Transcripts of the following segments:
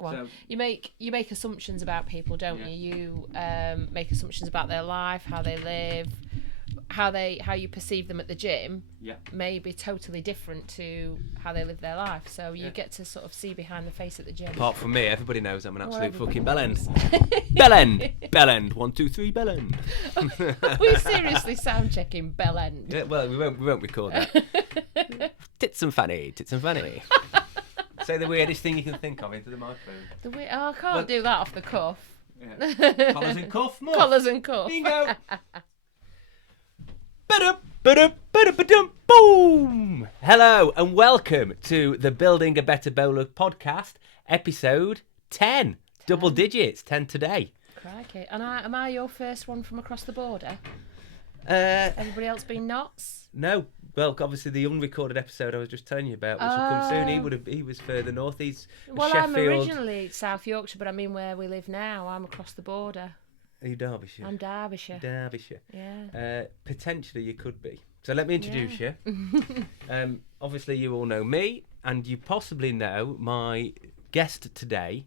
Go on. So, You make assumptions about people, don't you? You make assumptions about their life, how they live, how you perceive them at the gym. Yeah. May be totally different to how they live their life. So you get to sort of see behind the face at the gym. Apart from me, everybody knows I'm an absolute fucking everybody bellend. Bellend. 1, 2, 3, bellend. We're seriously sound checking bellend. Yeah, well, we won't record that. Tits and fanny. Say the weirdest thing you can think of into the microphone. I can't do that off the cuff. Yeah. Collars and cuff. More. Collars and cuff. Bingo. Boom! Hello and welcome to the Building a Better Bowler podcast, episode 10. Double digits, 10 today. Crikey. And am I your first one from across the border? Everybody else been nuts? No. Well, obviously the unrecorded episode I was just telling you about, which will come soon. He was further north. He's well, Sheffield. I'm originally South Yorkshire, but I mean where we live now. I'm across the border. Are you Derbyshire? I'm Derbyshire. Yeah. Potentially you could be. So let me introduce you. Obviously you all know me, and you possibly know my guest today,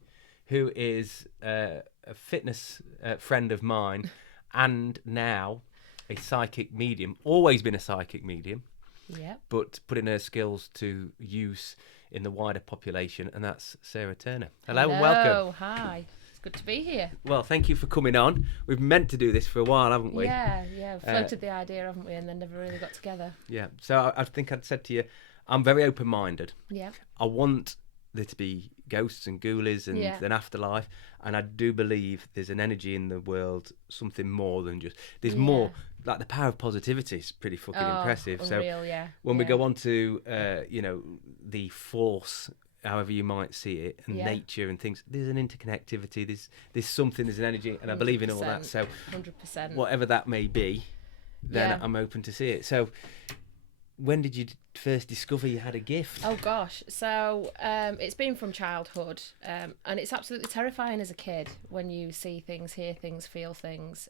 who is a fitness friend of mine, and now a psychic medium. Always been a psychic medium. Yeah. But putting her skills to use in the wider population, and that's Sarah Turner. Hello and welcome. Oh, hi. It's good to be here. Well, thank you for coming on. We've meant to do this for a while, haven't we? Yeah. Floated the idea, haven't we? And then never really got together. Yeah. So I think I'd said to you, I'm very open-minded. Yeah. I want there to be ghosts and ghoulies and an afterlife, and I do believe there's an energy in the world, something more than just. There's more. Like the power of positivity is pretty fucking impressive. Unreal, so when we go on to the force, however you might see it, and nature and things, there's an interconnectivity. There's something. There's an energy, and I believe in all that. So 100%. Whatever that may be, then I'm open to see it. So when did you first discover you had a gift? Oh gosh, so it's been from childhood, and it's absolutely terrifying as a kid when you see things, hear things, feel things.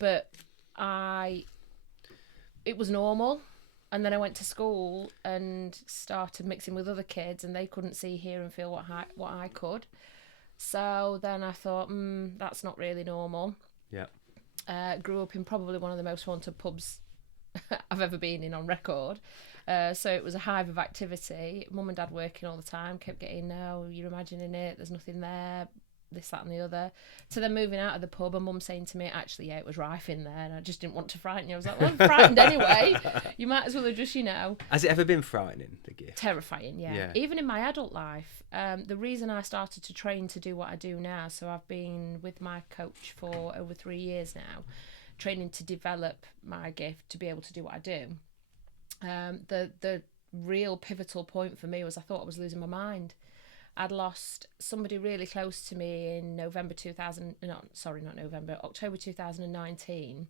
But it was normal, and then I went to school and started mixing with other kids, and they couldn't see, hear, and feel what I could. So then I thought, that's not really normal. Yeah. Grew up in probably one of the most haunted pubs I've ever been in on record. So it was a hive of activity. Mum and Dad working all the time, kept getting, no, you're imagining it, there's nothing there, this, that and the other. So then moving out of the pub and Mum saying to me, actually, it was rife in there, and I just didn't want to frighten you. I was like, well, I'm frightened anyway. You might as well have just, Has it ever been frightening, the gift? Terrifying, yeah. Even in my adult life. The reason I started to train to do what I do now, so I've been with my coach for over 3 years now, training to develop my gift to be able to do what I do. The real pivotal point for me was I thought I was losing my mind. I'd lost somebody really close to me in October 2019.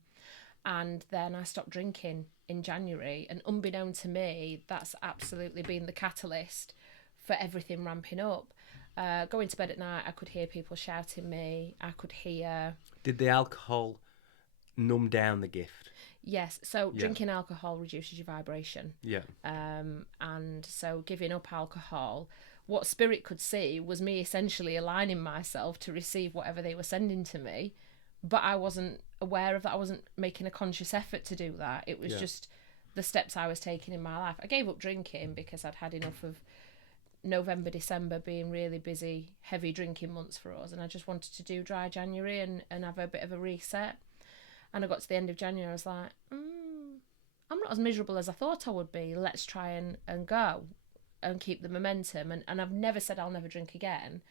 And then I stopped drinking in January. And unbeknown to me, that's absolutely been the catalyst for everything ramping up. Going to bed at night, I could hear people shouting me. I could hear... Did the alcohol numb down the gift? Yes, so drinking alcohol reduces your vibration. Yeah. And so giving up alcohol... What Spirit could see was me essentially aligning myself to receive whatever they were sending to me, but I wasn't aware of that. I wasn't making a conscious effort to do that. It was just the steps I was taking in my life. I gave up drinking because I'd had enough of November, December being really busy, heavy drinking months for us, and I just wanted to do dry January and have a bit of a reset. And I got to the end of January, I was like, I'm not as miserable as I thought I would be. Let's try and go and keep the momentum. And I've never said I'll never drink again.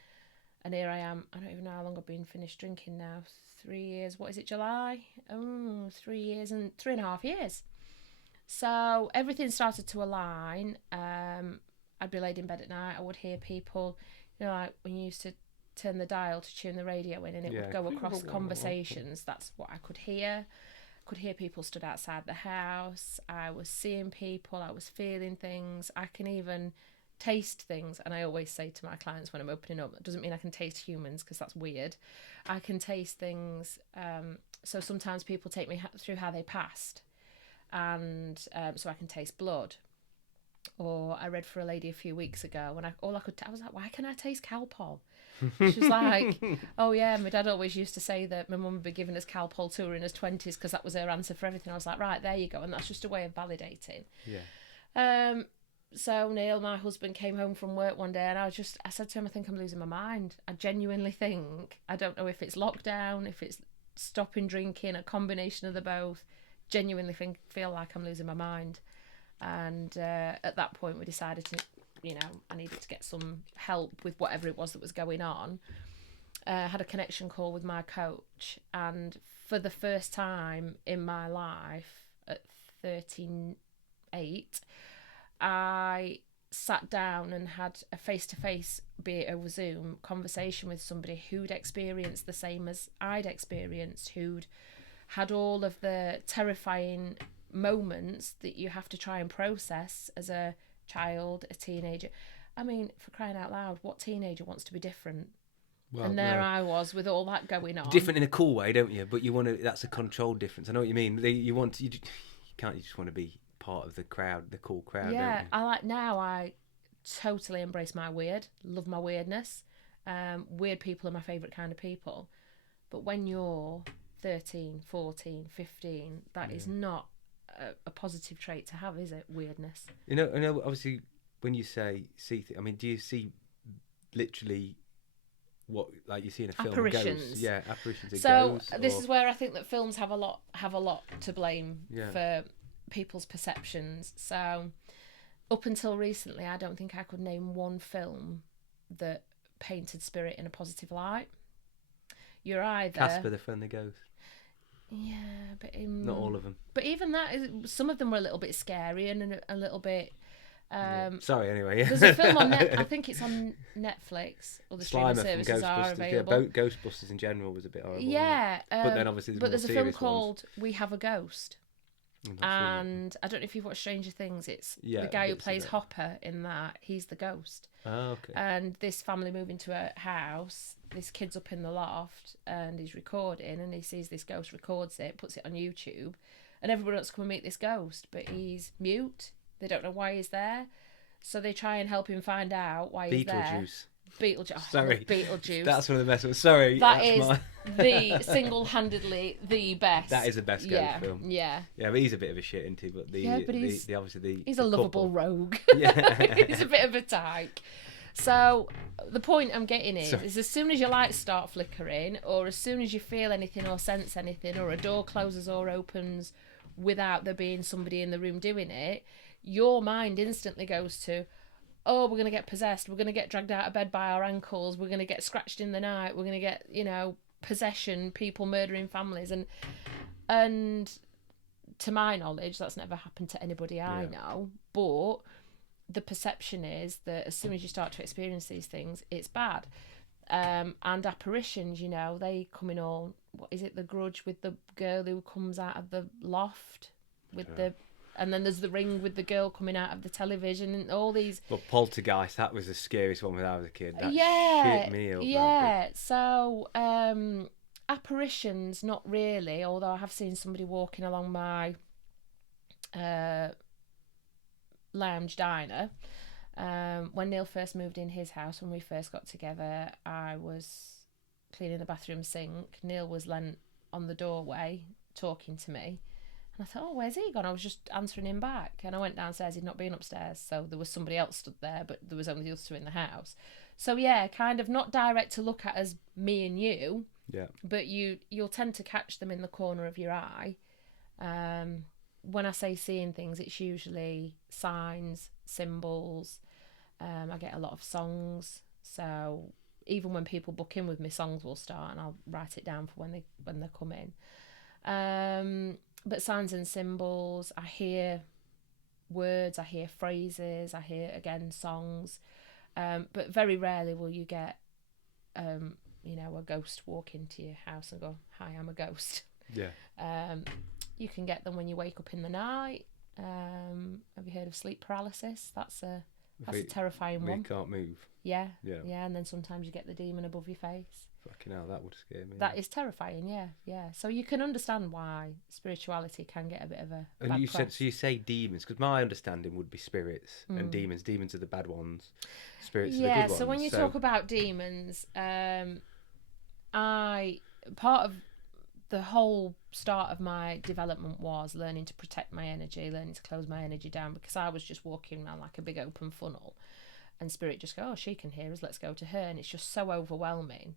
And here I am. I don't even know how long I've been finished drinking now. 3 years. What is it, July? 3 years and 3.5 years. So everything started to align. I'd be laid in bed at night. I would hear people, like when you used to turn the dial to tune the radio in and it would go across conversations. That's what I could hear. Could hear people stood outside the house. I was seeing people. I was feeling things. I can even taste things. And I always say to my clients when I'm opening up, it doesn't mean I can taste humans because that's weird. I can taste things. So sometimes people take me through how they passed. And so I can taste blood. Or I read for a lady a few weeks ago, and I was like, why can I taste Calpol? She was like, oh yeah, my dad always used to say that my mum would be giving us Calpol to her in her 20s because that was her answer for everything. I was like, right, there you go. And that's just a way of validating. Yeah. So Neil, my husband, came home from work one day, and I said to him, I think I'm losing my mind. I genuinely think, I don't know if it's lockdown, if it's stopping drinking, a combination of the both. Genuinely feel like I'm losing my mind. And at that point we decided to, I needed to get some help with whatever it was that was going on. Had a connection call with my coach, and for the first time in my life at 38, I sat down and had a face-to-face, be it over Zoom, conversation with somebody who'd experienced the same as I'd experienced, who'd had all of the terrifying moments that you have to try and process as a child, a teenager. I mean, for crying out loud, what teenager wants to be different? Well, and there I was with all that going on. Different in a cool way, don't you? But you want to. That's a controlled difference. I know what you mean. You can't. You just want to be part of the crowd, the cool crowd. Yeah, don't you? I totally embrace my weird. Love my weirdness. Weird people are my favourite kind of people. But when you're 13, 14, 15, that is not a positive trait to have, is it? Weirdness. I know. Obviously, when you say see, I mean, do you see literally what, like you see in a film? Apparitions. Ghosts? Yeah, apparitions. So this is where I think that films have a lot to blame for people's perceptions. So up until recently, I don't think I could name one film that painted spirit in a positive light. You're either Casper the Friendly Ghost. Yeah, but not all of them. But even that, some of them were a little bit scary and a little bit. Sorry, anyway. There's a film on I think it's on Netflix. Or the streaming services are available. Yeah, Ghostbusters in general was a bit horrible. Yeah, but then obviously there's a film called ones. We Have a Ghost. And I don't know if you've watched Stranger Things. It's the guy who plays Hopper in that. He's the ghost. Oh, okay. And this family move into a house. This kid's up in the loft and he's recording, and he sees this ghost, records it, puts it on YouTube, and everybody wants to come and meet this ghost, but he's mute. They don't know why he's there, so they try and help him find out why he's there. Beetlejuice. Oh, sorry, Beetlejuice. That's one of the best ones. Sorry, that is the single-handedly the best. That is the best ghost film. Yeah, but he's a bit of a shit, isn't he? But he's a lovable rogue. Yeah, he's a bit of a tyke. So the point I'm getting is as soon as your lights start flickering, or as soon as you feel anything or sense anything, or a door closes or opens without there being somebody in the room doing it, your mind instantly goes to, oh, we're going to get possessed, we're going to get dragged out of bed by our ankles, we're going to get scratched in the night, we're going to get, possession, people murdering families. And to my knowledge, that's never happened to anybody I know, but the perception is that as soon as you start to experience these things, it's bad. And apparitions, they come in all, what is it, The Grudge, with the girl who comes out of the loft with and then there's The Ring with the girl coming out of the television, and all these. But Poltergeist, that was the scariest one when I was a kid. That shit me up. Yeah. So apparitions, not really. Although I have seen somebody walking along my lounge diner. When Neil first moved in his house, when we first got together, I was cleaning the bathroom sink. Neil was leant on the doorway talking to me, and I thought, oh, where's he gone? I was just answering him back, and I went downstairs. He'd not been upstairs, so there was somebody else stood there, but there was only the other two in the house. So yeah, kind of not direct to look at as me and you, but you'll tend to catch them in the corner of your eye. When I say seeing things, it's usually signs, symbols. I get a lot of songs, so even when people book in with me, songs will start, and I'll write it down for when they come in. But signs and symbols, I hear words, I hear phrases, I hear again songs. But very rarely will you get, a ghost walk into your house and go, "Hi, I'm a ghost." Yeah. You can get them when you wake up in the night. Have you heard of sleep paralysis? That's a That's a terrifying You one. can't move. Yeah. Yeah. Yeah, and then sometimes you get the demon above your face. Fucking hell, that would scare me. That is terrifying, yeah. So you can understand why spirituality can get a bit of a And bad you press. said, so you say demons, because my understanding would be spirits and demons. Demons are the bad ones, spirits are the good ones. Yeah, so when you talk about demons, part of the whole start of my development was learning to protect my energy, learning to close my energy down, because I was just walking around like a big open funnel, and spirit just go, oh, she can hear us, let's go to her. And it's just so overwhelming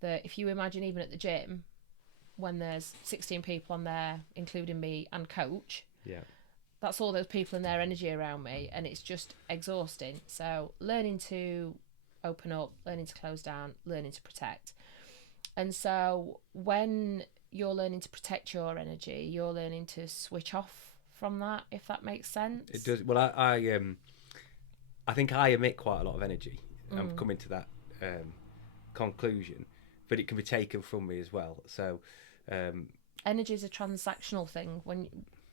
that if you imagine even at the gym, when there's 16 people on there, including me and coach, that's all those people and their energy around me, and it's just exhausting. So learning to open up, learning to close down, learning to protect. And so when you're learning to protect your energy, you're learning to switch off from that, if that makes sense. It does. Well, I think I emit quite a lot of energy. I'm coming to that conclusion, but it can be taken from me as well. So energy is a transactional thing. When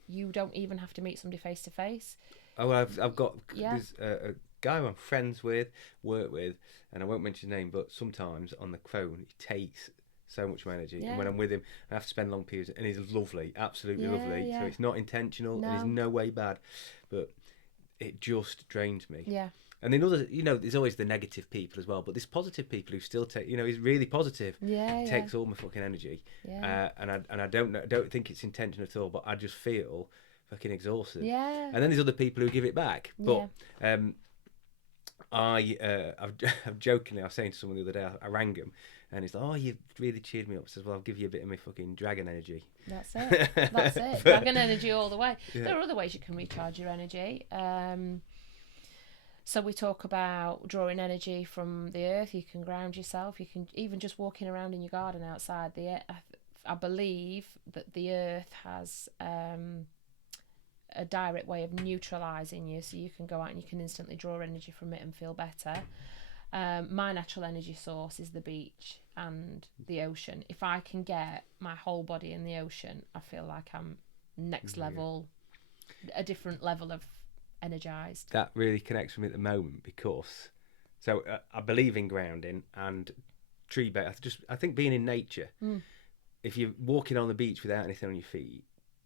you don't even have to meet somebody face to face. Oh, I've got there's a guy I'm friends with, work with, and I won't mention his name, but sometimes on the phone he takes so much of my energy, and when I'm with him I have to spend long periods, and he's lovely, absolutely lovely. So it's not intentional, and he's no way bad, but it just drains me. And then other, there's always the negative people as well, but there's positive people who still take, he's really positive. Takes all my fucking energy. And I don't think it's intentional at all, but I just feel fucking exhausted. And then there's other people who give it back. But I've jokingly, I was saying to someone the other day, I rang him, and he's like, "Oh, you've really cheered me up." I says, "Well, I'll give you a bit of my fucking dragon energy." That's it. That's it. Dragon energy all the way. There are other ways you can recharge your energy. So we talk about drawing energy from the earth. You can ground yourself. You can even just walking around in your garden outside. I believe that the earth has a direct way of neutralising you, so you can go out and you can instantly draw energy from it and feel better. My natural energy source is the beach and the ocean. If I can get my whole body in the ocean, I feel like I'm next level, a different level of energized. That really connects with me at the moment, because I believe in grounding and tree based. I think being in nature, if you're walking on the beach without anything on your feet,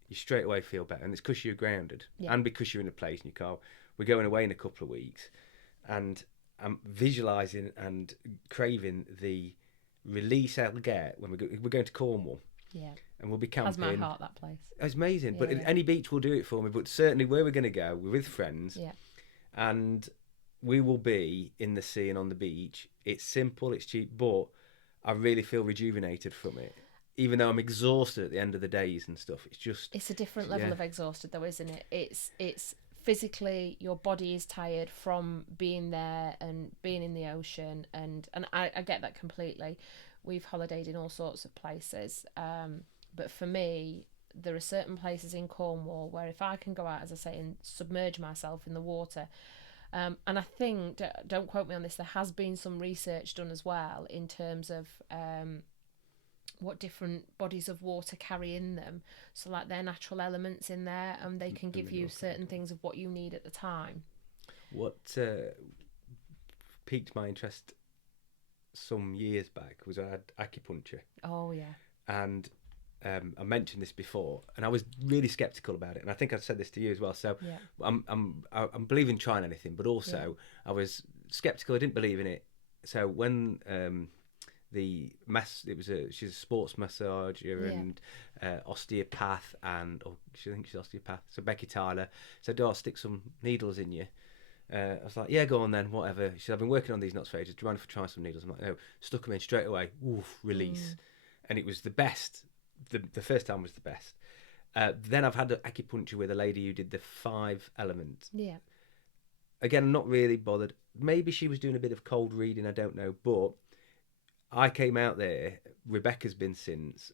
you straight away feel better, and it's because you're grounded and because you're in a place and you can't. We're going away in a couple of weeks, and I'm visualizing and craving the release I'll get when we're going to Cornwall. And we'll be camping. Has my heart, that place. It's amazing. But any beach will do it for me. But certainly where we're going to go, we're with friends. And we will be in the sea and on the beach. It's simple, it's cheap, but I really feel rejuvenated from it. Even though I'm exhausted at the end of the days and stuff. It's a different level of exhausted though, isn't it? It's physically, your body is tired from being there and being in the ocean, and I get that completely. We've holidayed in all sorts of places, but for me, there are certain places in Cornwall where if I can go out, as I say, and submerge myself in the water, and I think, don't quote me on this, there has been some research done as well in terms of what different bodies of water carry in them, so like their natural elements in there, and they can give you certain things of what you need at the time. What piqued my interest some years back was I had acupuncture. And I mentioned this before, and I was really skeptical about it, and I think I said this to you as well. So I'm believing trying anything, but also I was skeptical. I didn't believe in it. So when she's a sports massager and osteopath, and she thinks she's osteopath. So Becky Tyler said, "Oh, I'll stick some needles in you." I was like, "Yeah, go on then, whatever." She said, "I've been working on these knots for ages. Do you mind if I try some needles?" I'm like, "No." Stuck them in straight away. Oof, release. And it was the best. The first time was the best. Then I've had acupuncture with a lady who did the 5 elements. Again, I'm not really bothered. Maybe she was doing a bit of cold reading, I don't know. But I came out there. Rebecca's been since.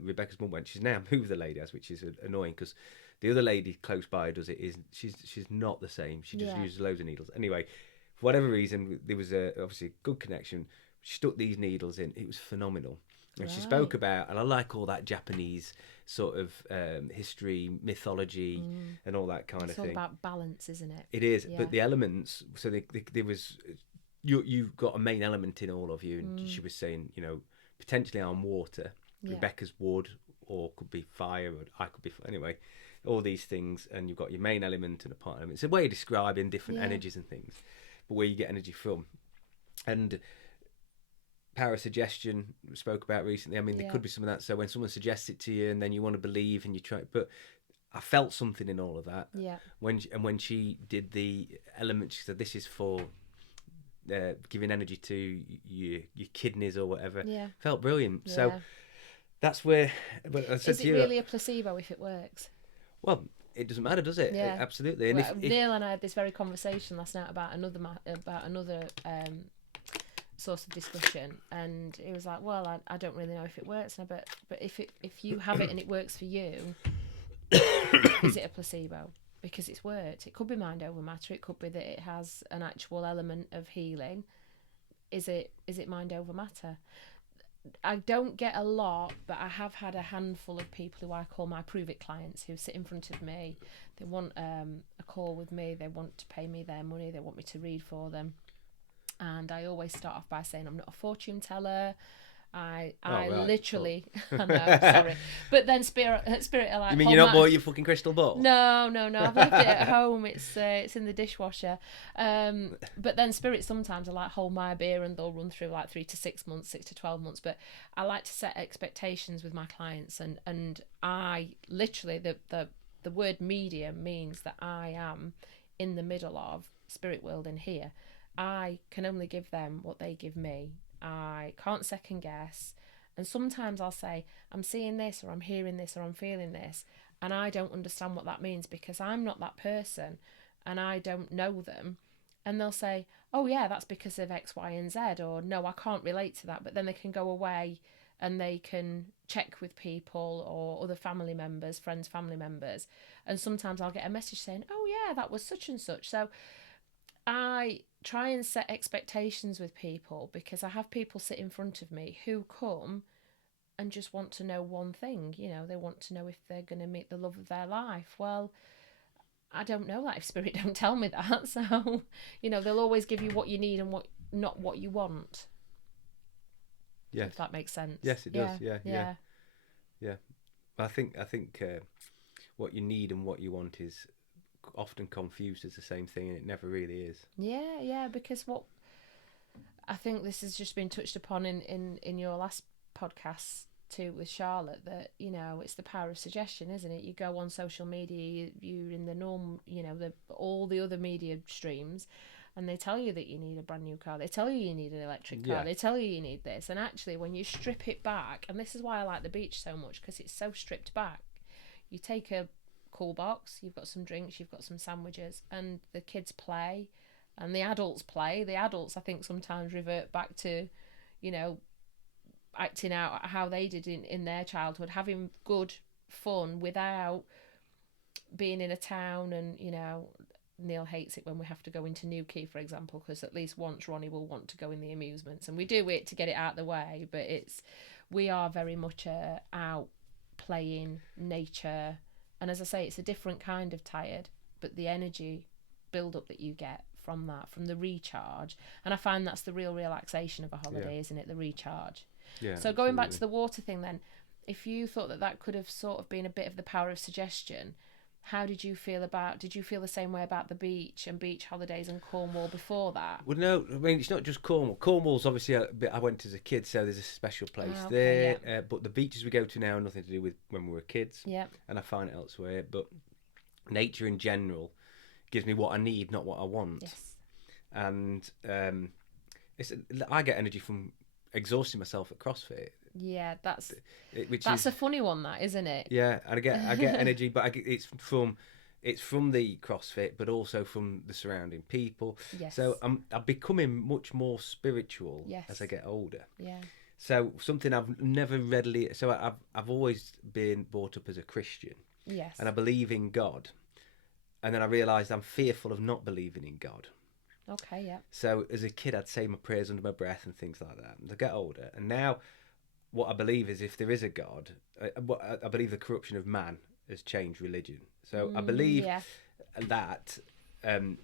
Rebecca's mum went. She's now moved, the lady has, which is annoying, because the other lady close by who does it she's not the same. She just uses loads of needles. Anyway, for whatever reason, there was obviously a good connection. She stuck these needles in. It was phenomenal. And she spoke about, and I like all that Japanese sort of history, mythology, and all that kind It's of all thing. about balance, isn't it? It is, Yeah. but the elements. So there was you've got a main element in all of you, and she was saying, potentially I'm water, Yeah. Rebecca's wood, or could be fire, or I could be anyway. All these things, and you've got your main element and a part element. It's a way of describing different energies and things, but where you get energy from. And power of suggestion we spoke about recently. I mean, there could be some of that. So when someone suggests it to you, and then you want to believe, and you try, but I felt something in all of that. Yeah. When she did the element, she said, "This is for giving energy to your kidneys or whatever." Yeah. Felt brilliant. Yeah. So that's where. But I said Is to it you, really a placebo if it works? well, it doesn't matter, does it? Yeah. Absolutely. And Well, if Neil and I had this very conversation last night about another source of discussion, and he was like, "Well, I don't really know if it works," but if you have it and it works for you, is it a placebo? Because it's worked. It could be mind over matter. It could be that it has an actual element of healing. Is it mind over matter? I don't get a lot, but I have had a handful of people who I call my prove it clients, who sit in front of me. They want a call with me. They want to pay me their money. They want me to read for them. And I always start off by saying I'm not a fortune teller. I literally, I know, sorry, but then spirit are like. You mean you're not bought your fucking crystal ball? No, I've left it at home. It's in the dishwasher. But then spirit sometimes are like, hold my beer, and they'll run through like 3 to 6 months, 6 to 12 months. But I like to set expectations with my clients, and I literally the word medium means that I am in the middle of spirit world in here. I can only give them what they give me. I can't second guess. And sometimes I'll say, I'm seeing this, or I'm hearing this, or I'm feeling this, and I don't understand what that means because I'm not that person and I don't know them. And they'll say, oh yeah, that's because of X, Y, and Z, or no, I can't relate to that. But then they can go away and they can check with people or other family members, friends, family members. And sometimes I'll get a message saying, oh yeah, that was such and such. So I try and set expectations with people, because I have people sit in front of me who come and just want to know one thing. They want to know if they're going to meet the love of their life. Well, I don't know that if spirit don't tell me that. So, they'll always give you what you need and not what you want. Yes. If that makes sense. Yes, it does. Yeah. I think what you need and what you want is often confused as the same thing, and it never really is. Yeah, because what I think this has just been touched upon in your last podcast too with Charlotte, that it's the power of suggestion, isn't it? You go on social media, you're in the norm, all the other media streams, and they tell you that you need a brand new car, they tell you need an electric car, they tell you need this, and actually when you strip it back, and this is why I like the beach so much, because it's so stripped back. You take a cool box, you've got some drinks, you've got some sandwiches, and the kids play and the adults play. The adults, I think, sometimes revert back to acting out how they did in their childhood, having good fun without being in a town. And Neil hates it when we have to go into Newquay, for example, because at least once Ronnie will want to go in the amusements, and we do it to get it out of the way, but we are very much out playing nature. And as I say, it's a different kind of tired, but the energy build up that you get from that, from the recharge. And I find that's the real relaxation of a holiday, isn't it? The recharge. Yeah. So going back to the water thing then, if you thought that could have sort of been a bit of the power of suggestion, how did you feel the same way about the beach and beach holidays in Cornwall before that? Well, no, I mean, it's not just Cornwall. Cornwall's obviously a bit I went as a kid, so there's a special place there. Yeah. But the beaches we go to now are nothing to do with when we were kids. Yeah. And I find it elsewhere. But nature in general gives me what I need, not what I want. Yes. And I get energy from exhausting myself at CrossFit. Yeah, that's a funny one, that, isn't it? Yeah, and I get energy, but it's from the CrossFit, but also from the surrounding people. Yes. So I'm becoming much more spiritual as I get older. Yeah. So something I've never readily. So I've always been brought up as a Christian. Yes. And I believe in God, and then I realised I'm fearful of not believing in God. Okay. Yeah. So as a kid, I'd say my prayers under my breath and things like that. And I get older, and now what I believe is if there is a God, I believe the corruption of man has changed religion. So I believe Yeah. that, and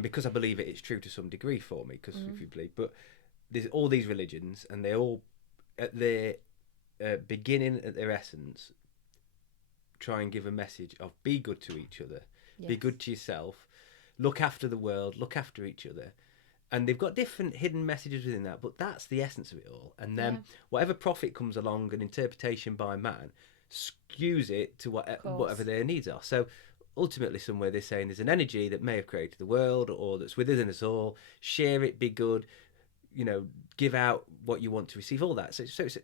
because I believe it, it's true to some degree for me. Because if you believe, but there's all these religions, and they all, at their beginning, at their essence, try and give a message of be good to each other, be Yes. good to yourself, look after the world, look after each other. And they've got different hidden messages within that, but that's the essence of it all. And then whatever prophet comes along, an interpretation by man, skews it to whatever their needs are. So ultimately, somewhere they're saying there's an energy that may have created the world or that's within us all. Share it, be good, give out what you want to receive, all that.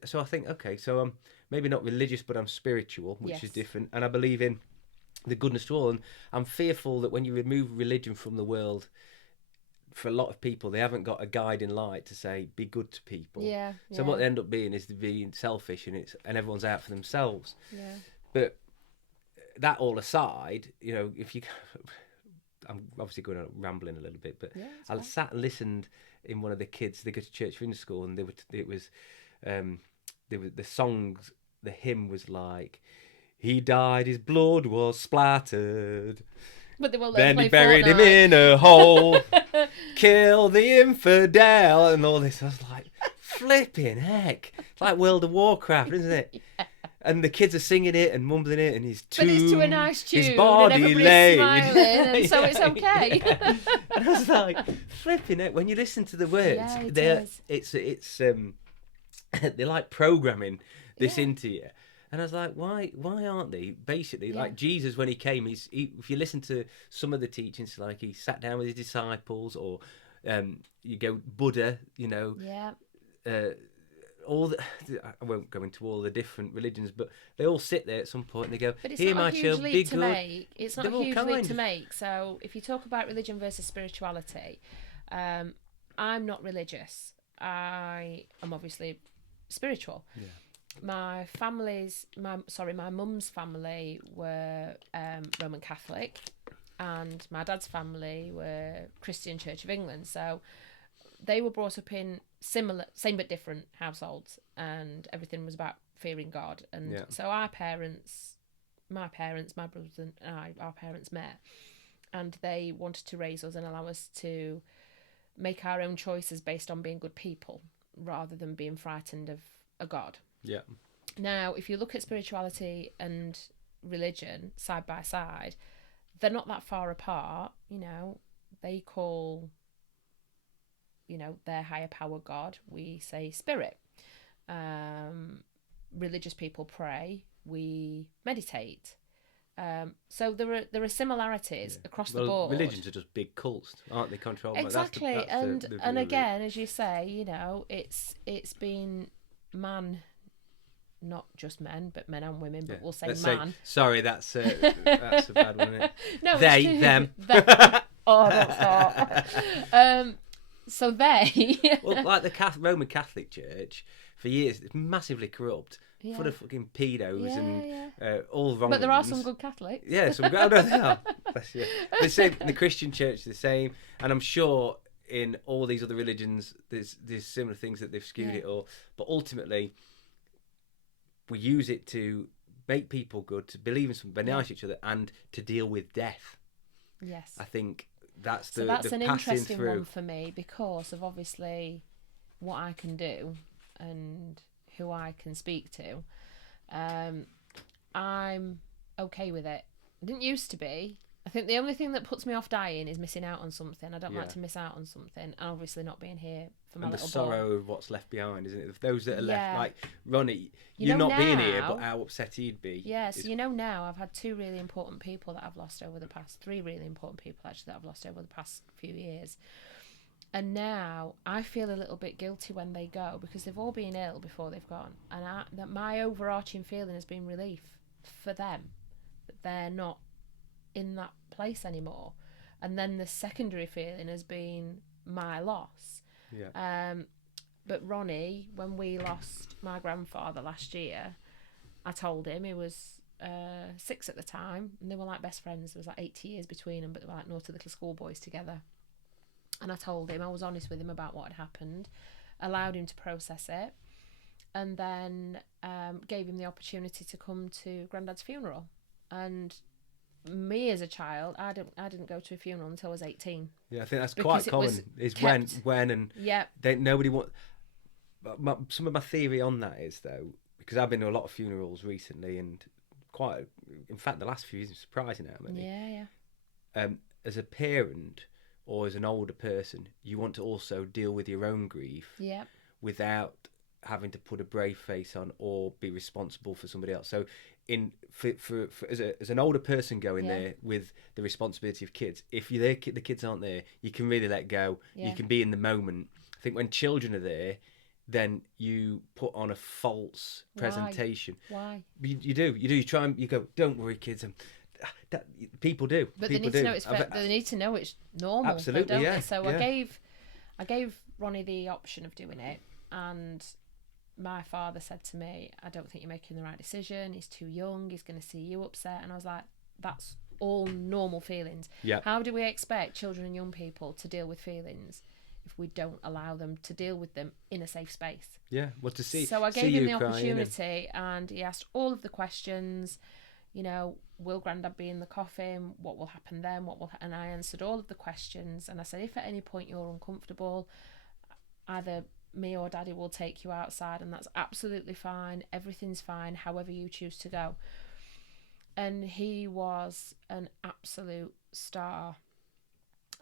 So I think, okay, so I'm maybe not religious, but I'm spiritual, which is different. And I believe in the goodness to all. And I'm fearful that when you remove religion from the world, for a lot of people, they haven't got a guiding light to say be good to people. So what they end up being is being selfish, and everyone's out for themselves. But that all aside, if you, I'm obviously going on rambling a little bit, but I sat and listened in one of the kids. They go to church in school, and the songs. The hymn was like, "He died, his blood was splattered." But they then he buried him in a hole. Kill the infidel and all this. I was like, flipping heck. It's like World of Warcraft, isn't it? And the kids are singing it and mumbling it, and but it's to a nice tune, his body and everybody's laid. smiling, and so it's okay. And I was like, flipping it. When you listen to the words, it's they're like programming this into you. And I was like, why aren't they? Basically, like Jesus, when he came, if you listen to some of the teachings, like he sat down with his disciples, or you go Buddha, all the, I won't go into all the different religions, but they all sit there at some point and they go, but it's "Here, not my a huge child, leap be to good." make. It's not They're a all huge kind. leap to make. So if you talk about religion versus spirituality, I'm not religious. I am obviously spiritual. My mum's family were Roman Catholic, and my dad's family were Christian Church of England. So they were brought up in same but different households, and everything was about fearing God. And so my parents, my brothers and I, our parents met, and they wanted to raise us and allow us to make our own choices based on being good people rather than being frightened of a God. Now, if you look at spirituality and religion side by side, they're not that far apart. They call, their higher power God. We say spirit. Religious people pray. We meditate. So there are similarities across the board. Religions are just big cults, aren't they? Controlled. Exactly, that's and again, as you say, it's been man. Not just men, but men and women. But we'll say man. Sorry, that's a bad one, isn't it? No, they, them. Oh, don't stop. So they. Well, like the Roman Catholic Church, for years, it's massively corrupt, full of fucking pedos and all wrong. But there are some good Catholics. Yeah, some good. No, they are. Bless you. The same. The Christian Church is the same, and I'm sure in all these other religions, there's similar things that they've skewed it all. But ultimately, we use it to make people good, to believe in something, be nice to each other, and to deal with death. Yes. I think that's an interesting one for me because of obviously what I can do and who I can speak to. I'm okay with it. I didn't used to be. I think the only thing that puts me off dying is missing out on something. I don't like to miss out on something, and obviously not being here for my little boy. And the sorrow of what's left behind, isn't it? Those that are left, like Ronnie, you not being here, but how upset he'd be. Yes, now I've had three really important people that I've lost over the past few years. And now I feel a little bit guilty when they go because they've all been ill before they've gone. And that my overarching feeling has been relief for them, that they're not in that place anymore. And then the secondary feeling has been my loss. But Ronnie, when we lost my grandfather last year, I told him, he was 6 at the time, and they were like best friends. There was like 80 years between them, but they were like naughty little schoolboys together. And I told him, I was honest with him about what had happened, allowed him to process it. and then gave him the opportunity to come to Grandad's funeral. And me as a child, I didn't go to a funeral until I was 18. Yeah, I think that's Because quite it common. was Is kept- when and Yeah, nobody want. Some of my theory on that is though, because I've been to a lot of funerals recently, and in fact, the last few years, it's surprising how many. yeah. As a parent or as an older person, you want to also deal with your own grief Yeah. without having to put a brave face on or be responsible for somebody else. So, for as an older person going there with the responsibility of kids, if you're there, the kids aren't there, you can really let go. Yeah. You can be in the moment. I think when children are there, then you put on a false presentation. Why? You do. You try and you go, don't worry, kids. And people do. But people they need do. to know it's they need to know it's normal. Absolutely, don't yeah. They? So yeah. I gave Ronnie the option of doing it, and my father said to me, I don't think you're making the right decision. He's too young. He's going to see you upset. And I was like, that's all normal feelings. Yeah. How do we expect children and young people to deal with feelings if we don't allow them to deal with them in a safe space? Yeah. Well, to see. So I see gave him you the crying opportunity, and he asked all of the questions. You know, will Grandad be in the coffin? What will happen then? And I answered all of the questions, and I said, if at any point you're uncomfortable, either me or Daddy will take you outside, and that's absolutely fine. Everything's fine, however you choose to go. And he was an absolute star.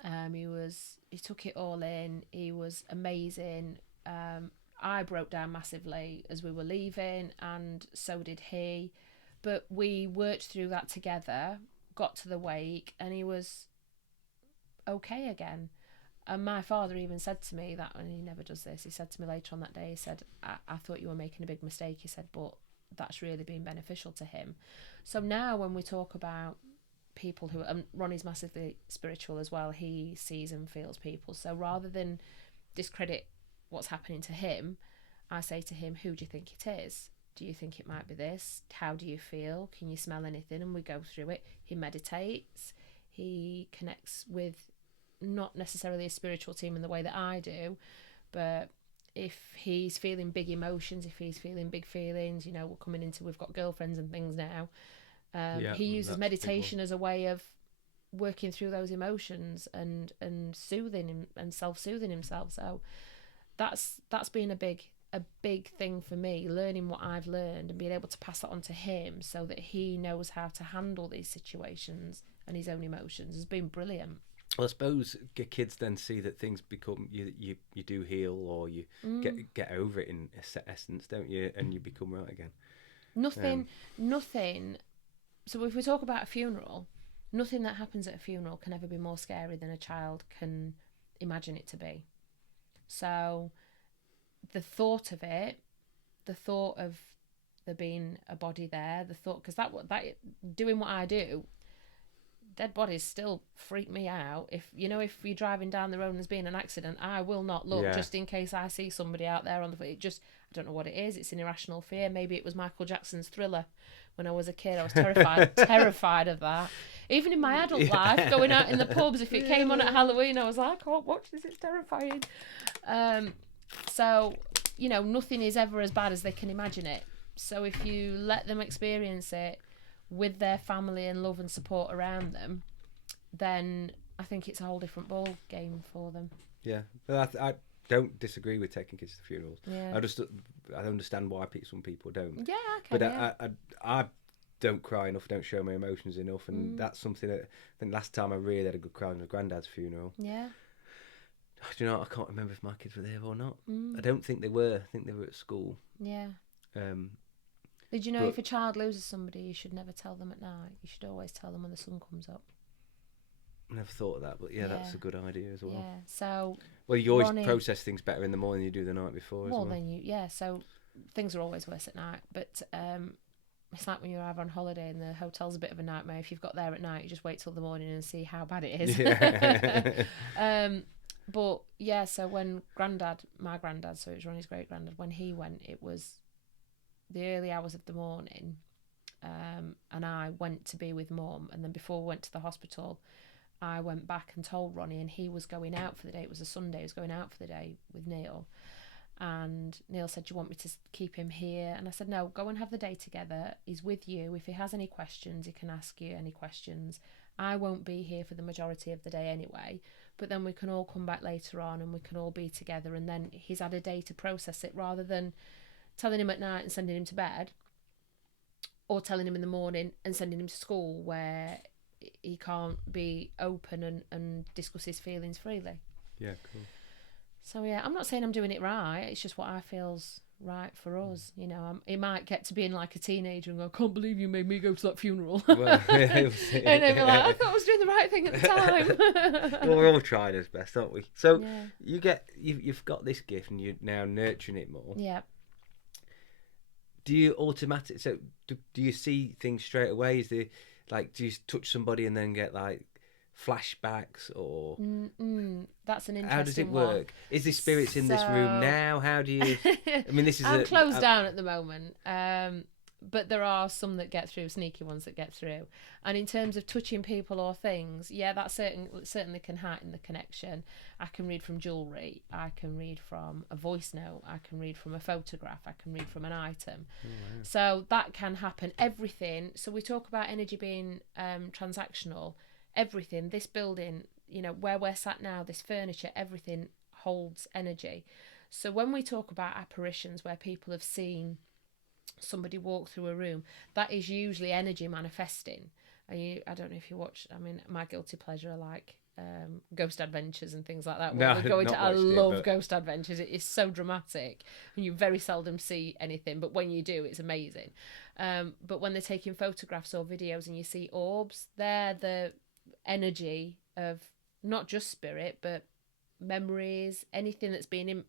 He took it all in. He was amazing. I broke down massively as we were leaving, and so did he. But we worked through that together, got to the wake, and he was okay again. And my father even said to me that, and he never does this, he said to me later on that day, he said, I thought you were making a big mistake. He said, but that's really been beneficial to him. So now when we talk about people who, Ronnie's massively spiritual as well, he sees and feels people. So rather than discredit what's happening to him, I say to him, who do you think it is? Do you think it might be this? How do you feel? Can you smell anything? And we go through it. He meditates. He connects with not necessarily a spiritual team in the way that I do, but if he's feeling big emotions, if he's feeling big feelings, you know, we've got girlfriends and things now. He uses meditation as a way of working through those emotions and soothing him and self-soothing himself. So that's been a big thing for me, learning what I've learned and being able to pass that on to him so that he knows how to handle these situations and his own emotions has been brilliant. Well, I suppose kids then see that things become you do heal, or you get over it in essence, don't you? And you become right again. Nothing. So if we talk about a funeral, nothing that happens at a funeral can ever be more scary than a child can imagine it to be. So the thought of it, the thought of there being a body there, the thought, because that doing what I do, dead bodies still freak me out. If you're driving down the road and there's been an accident, I will not look just in case I see somebody out there on the. I don't know what it is. It's an irrational fear. Maybe it was Michael Jackson's Thriller when I was a kid. I was terrified of that. Even in my adult life, going out in the pubs, if it came on at Halloween, I was like, I can't watch this. It's terrifying. So nothing is ever as bad as they can imagine it. So if you let them experience it with their family and love and support around them, then I think it's a whole different ball game for them. Yeah, but I don't disagree with taking kids to funerals. Yeah. I understand why some people don't. Yeah, I can. But I don't cry enough, don't show my emotions enough, and that's something that I think last time I really had a good cry was my granddad's funeral. Yeah. Do you know, I can't remember if my kids were there or not. I don't think they were. I think they were at school. Yeah. Did you know if a child loses somebody, you should never tell them at night. You should always tell them when the sun comes up. Never thought of that, but that's a good idea as well. Yeah. So. Well, you always process things better in the morning than you do the night before. More than so things are always worse at night. But it's like when you're over on holiday and the hotel's a bit of a nightmare. If you've got there at night, you just wait till the morning and see how bad it is. Yeah. But so when my granddad, so it was Ronnie's great granddad, when he went, it was the early hours of the morning, and I went to be with Mum, and then before we went to the hospital, I went back and told Ronnie, and he was going out for the day. It was a Sunday. He was going out for the day with Neil, and and Neil said, do you want me to keep him here? And I said, no, go and have the day together. He's with you. If he has any questions, he can ask you any questions. I won't be here for the majority of the day anyway, but then we can all come back later on and we can all be together, and then he's had a day to process it, rather than telling him at night and sending him to bed, or telling him in the morning and sending him to school where he can't be open and discuss his feelings freely. Yeah, cool. So yeah, I'm not saying I'm doing it right. It's just what I feel's right for us. You know, he might get to being like a teenager and go, I can't believe you made me go to that funeral. Well, and then be like, I thought I was doing the right thing at the time. Well, we're all trying our best, aren't we? So yeah. you've got this gift and you're now nurturing it more. Yeah. Do you automatically? So do you see things straight away? Is there like, do you touch somebody and then get like flashbacks, or that's an interesting one. How does it work? Is there spirits in this room now? How do you? I mean, this is I'm closed down at the moment, but there are some that get through, sneaky ones that get through. And in terms of touching people or things, yeah, that certainly can heighten the connection. I can read from jewellery, I can read from a voice note, I can read from a photograph, I can read from an item. Oh, wow. So that can happen. Everything. So we talk about energy being transactional. Everything, this building, you know, where we're sat now, this furniture, everything holds energy. So when we talk about apparitions where people have seen somebody walk through a room, that is usually energy manifesting. I don't know if you watch, I mean, my guilty pleasure are like Ghost Adventures and things like that. I love Ghost Adventures. It is so dramatic and you very seldom see anything, but when you do, it's amazing. But when they're taking photographs or videos and you see orbs, they're the energy of not just spirit, but memories, anything that's been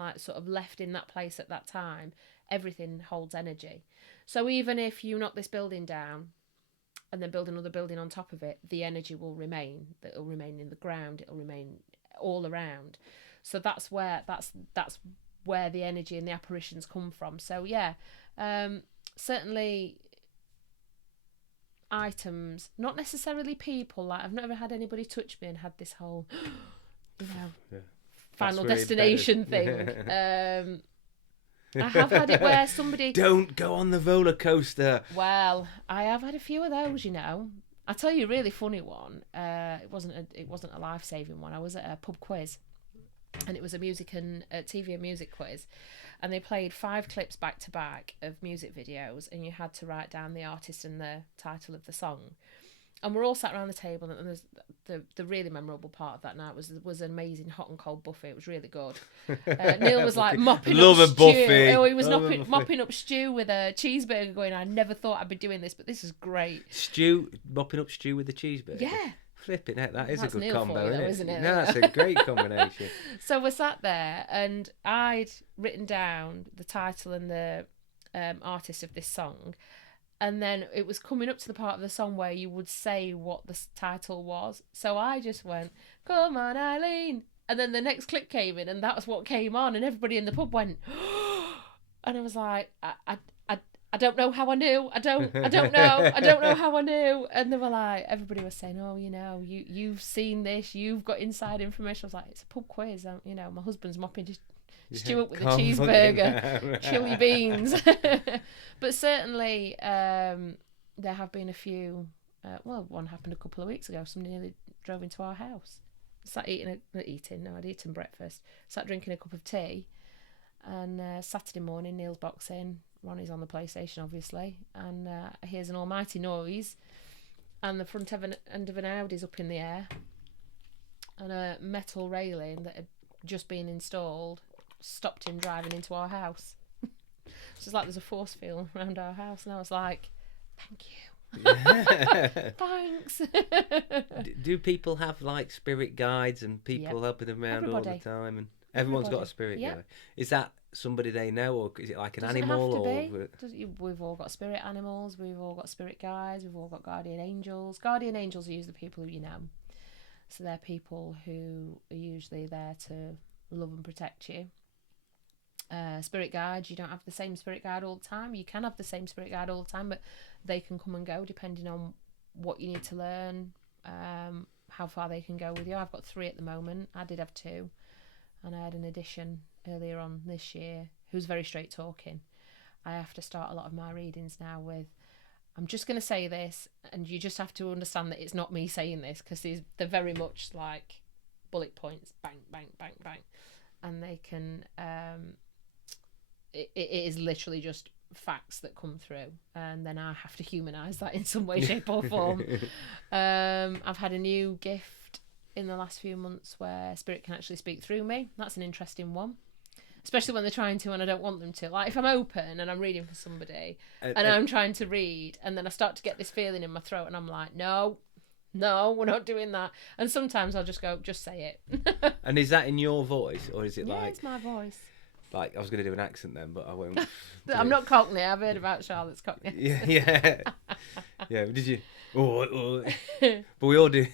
like sort of left in that place at that time. Everything holds energy. So even if you knock this building down and then build another building on top of it, the energy will remain. It'll remain in the ground. It'll remain all around. So that's where the energy and the apparitions come from. So yeah, certainly items, not necessarily people. Like, I've never had anybody touch me and had this whole, you know, Final Destination thing. I have had it where somebody... Don't go on the roller coaster. Well, I have had a few of those, you know. I'll tell you a really funny one. It wasn't a life-saving one. I was at a pub quiz, and it was a music and TV and music quiz, and they played 5 clips back to back of music videos, and you had to write down the artist and the title of the song. And we're all sat around the table, and there's the really memorable part of that night was an amazing hot and cold buffet. It was really good. Neil was like mopping up stew. Buffet. Oh, he was mopping up stew with a cheeseburger going, I never thought I'd be doing this, but this is great. Mopping up stew with a cheeseburger? Yeah. Flipping heck, that's a good Neil combo, isn't it? No, that's a great combination. So we're sat there, and I'd written down the title and the artist of this song. And then it was coming up to the part of the song where you would say what the title was. So I just went, come on, Eileen. And then the next clip came in, and that was what came on. And everybody in the pub went, and I was like, I don't know how I knew. I don't know. I don't know how I knew. And they were like, everybody was saying, oh, you know, you've seen this. You've got inside information. I was like, it's a pub quiz. You know, my husband's mopping stew up with a cheeseburger, chili beans. But certainly there have been a few. One happened a couple of weeks ago. Somebody nearly drove into our house. I'd eaten breakfast. Sat drinking a cup of tea. And Saturday morning, Neil's boxing. Ronnie's on the PlayStation, obviously. And I hears an almighty noise. And the front end of an Audi's up in the air. And a metal railing that had just been installed stopped him driving into our house. So it's like there's a force field around our house, and I was like, thank you. Thanks. Do people have like spirit guides and people helping them around all the time? And everyone's got a spirit guide. Is that somebody they know, or is it like an animal? We've all got spirit animals, we've all got spirit guides, we've all got guardian angels. Guardian angels are usually the people who you know. So they're people who are usually there to love and protect you. Spirit guides, you don't have the same spirit guide all the time. You can have the same spirit guide all the time, but they can come and go depending on what you need to learn, how far they can go with you. I've got 3 at the moment. I did have 2, and I had an addition earlier on this year. who's very straight talking. I have to start a lot of my readings now with, I'm just going to say this, and you just have to understand that it's not me saying this, because they're very much like bullet points, bang, bang, bang, bang. And they can, it is literally just facts that come through, and then I have to humanise that in some way, shape or form. I've had a new gift in the last few months where Spirit can actually speak through me. That's an interesting one. Especially when they're trying to and I don't want them to. Like if I'm open and I'm reading for somebody and I'm trying to read, and then I start to get this feeling in my throat and I'm like, no, we're not doing that. And sometimes I'll just go, just say it. And is that in your voice, or is it Yeah, like... it's my voice. Like, I was going to do an accent then, but I won't. I'm not Cockney. I've heard about Charlotte's Cockney. Yeah. Did you? Oh. But we all do.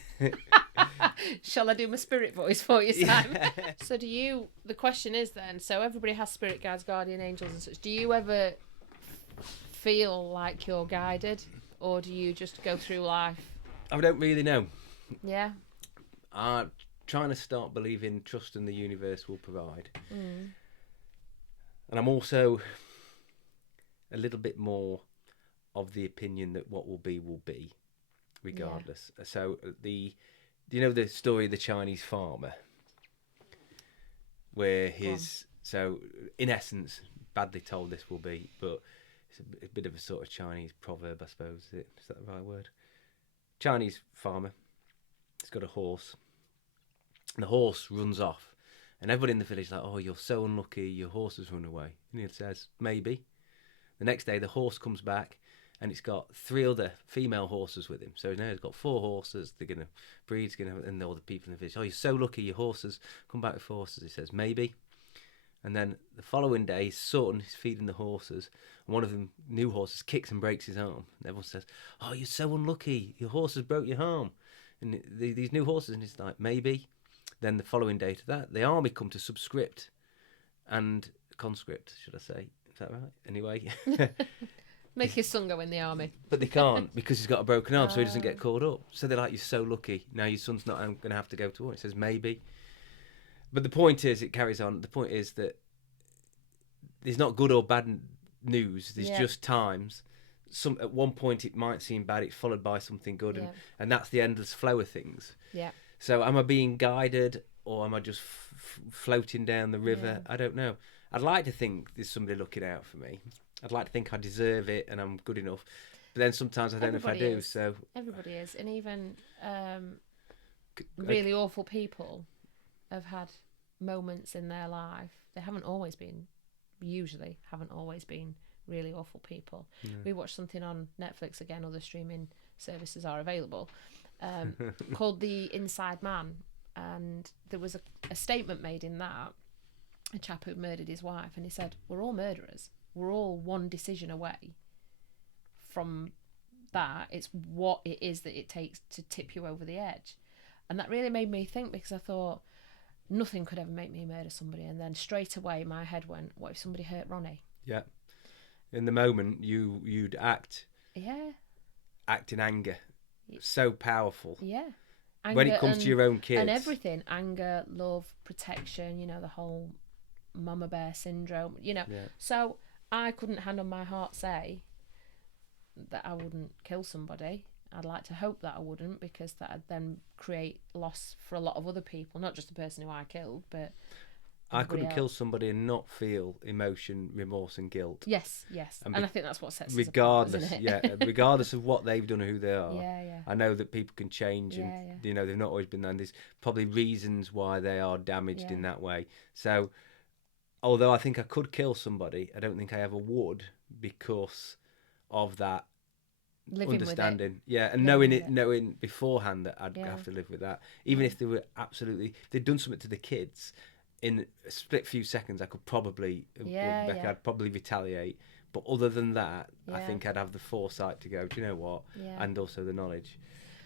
Shall I do my spirit voice for you, Sam? Yeah. So the question is then, so everybody has spirit guides, guardian angels and such. Do you ever feel like you're guided, or do you just go through life? I don't really know. Yeah. I'm trying to start believing, trusting the universe will provide. Mm. And I'm also a little bit more of the opinion that what will be, regardless. Yeah. So do you know the story of the Chinese farmer? Where so in essence, badly told this will be, but it's a bit of a sort of Chinese proverb, I suppose. Is that the right word? Chinese farmer, he's got a horse, and the horse runs off. And everybody in the village is like, oh, you're so unlucky, your horse has run away. And he says, maybe. The next day, the horse comes back, and it's got 3 other female horses with him. So now he's got 4 horses. They're going to breed, and all the people in the village, oh, you're so lucky, your horses come back with horses. He says, maybe. And then the following day, his son is feeding the horses, and one of them, new horses, kicks and breaks his arm. And everyone says, oh, you're so unlucky, your horse has broke your arm. And these new horses, and he's like, maybe. Then the following day to that, the army come to subscript and conscript, should I say? Is that right? Anyway. Make his son go in the army. But they can't, because he's got a broken arm, so he doesn't get called up. So they're like, you're so lucky. Now your son's not going to have to go to war. It says maybe. But the point is, it carries on. The point is that there's not good or bad news. There's just times. At one point it might seem bad, it's followed by something good, and that's the endless flow of things. Yeah. So am I being guided, or am I just floating down the river? Yeah. I don't know. I'd like to think there's somebody looking out for me. I'd like to think I deserve it and I'm good enough. But then sometimes I don't know if I do. So everybody is. And even really awful people have had moments in their life. They haven't always been really awful people. Yeah. We watched something on Netflix, again, other streaming services are available, called The Inside Man, and there was a statement made in that, a chap who murdered his wife, and he said, we're all murderers, we're all one decision away from that. It's what it is that it takes to tip you over the edge. And that really made me think, because I thought nothing could ever make me murder somebody, and then straight away my head went, what if somebody hurt Ronnie? Yeah. In the moment you'd act in anger. So powerful. Yeah. Anger, when it comes to your own kids. And everything. Anger, love, protection, the whole mama bear syndrome, Yeah. So I couldn't hand on my heart say that I wouldn't kill somebody. I'd like to hope that I wouldn't, because that would then create loss for a lot of other people, not just the person who I killed, but I couldn't kill somebody and not feel emotion, remorse and guilt. Yes. And I think that's what sets regardless, us apart, isn't it? regardless of what they've done or who they are. Yeah. I know that people can change, and they've not always been there. And there's probably reasons why they are damaged in that way. So, although I think I could kill somebody, I don't think I ever would, because of that living understanding. And knowing beforehand that I'd have to live with that. Even if they were they'd done something to the kids. In a split few seconds, I could probably, I'd probably retaliate. But other than that, I think I'd have the foresight to go, do you know what? And also the knowledge.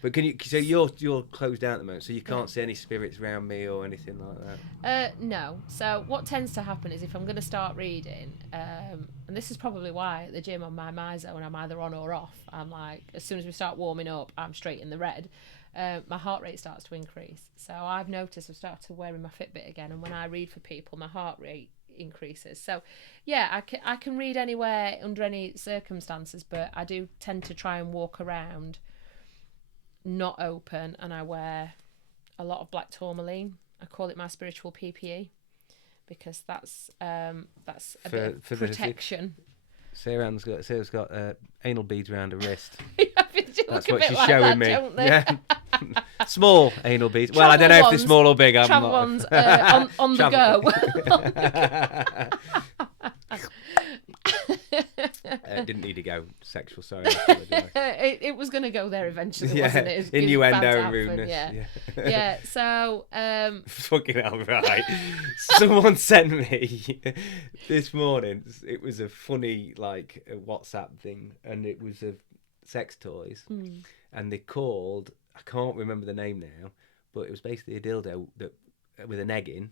But so you're closed down at the moment, so you can't see any spirits around me or anything like that? No. So what tends to happen is, if I'm going to start reading, and this is probably why at the gym on my MyZone, when I'm either on or off, I'm like, as soon as we start warming up, I'm straight in the red. My heart rate starts to increase. So I've noticed I've started wearing my Fitbit again, and when I read for people, my heart rate increases. So, yeah, I can read anywhere under any circumstances, but I do tend to try and walk around not open, and I wear a lot of black tourmaline. I call it my spiritual PPE because that's a bit of protection. Sarah's got anal beads around her wrist. That's what she's like showing that, me. Yeah. Small anal beads. Well, I don't know if they're small or big. Travel ones on the go. Didn't need to go sexual, sorry. It was going to go there eventually, wasn't it? Innuendo and rudeness. Yeah. So, fucking hell, right. Someone sent me this morning. It was a funny a WhatsApp thing, and it was of sex toys, and they called. I can't remember the name now, but it was basically a dildo that with an egg in.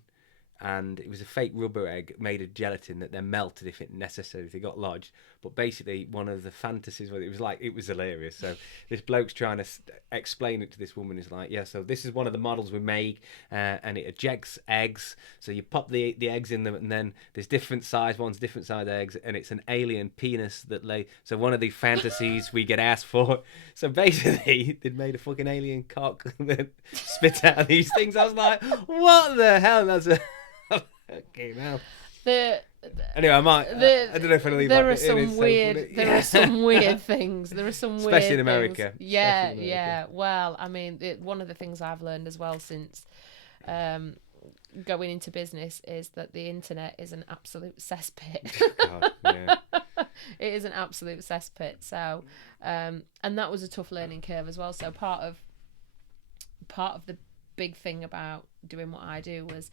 And it was a fake rubber egg made of gelatin that then melted if it necessary, if it got lodged. But basically, one of the fantasies was it was hilarious. So this bloke's trying to explain it to this woman. Is like, yeah, so this is one of the models we make, and it ejects eggs. So you pop the eggs in them, and then there's different size ones, different size eggs, and it's an alien penis that lay. So one of the fantasies we get asked for. So basically, they'd made a fucking alien cock that spit out these things. I was like, what the hell? That's a okay, now. Anyway, I don't know if I'll leave there that are some in. weird. There are some weird things. There are some weird, especially in America. Yeah. Well, I mean, one of the things I've learned as well since going into business is that the internet is an absolute cesspit. God, yeah. It is an absolute cesspit. So, and that was a tough learning curve as well. So part of the big thing about doing what I do was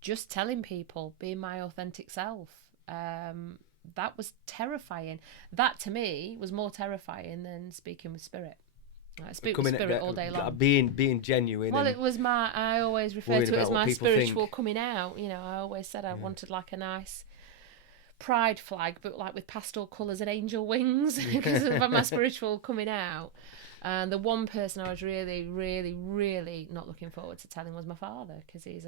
just telling people, being my authentic self. That was terrifying. That to me was more terrifying than speaking with spirit. I speak with spirit all day long. Being genuine. Well, it was I always refer to it as my spiritual coming out. You know, I always said I wanted like a nice pride flag, but like with pastel colours and angel wings, because of my spiritual coming out. And the one person I was really, really, really not looking forward to telling was my father, because he's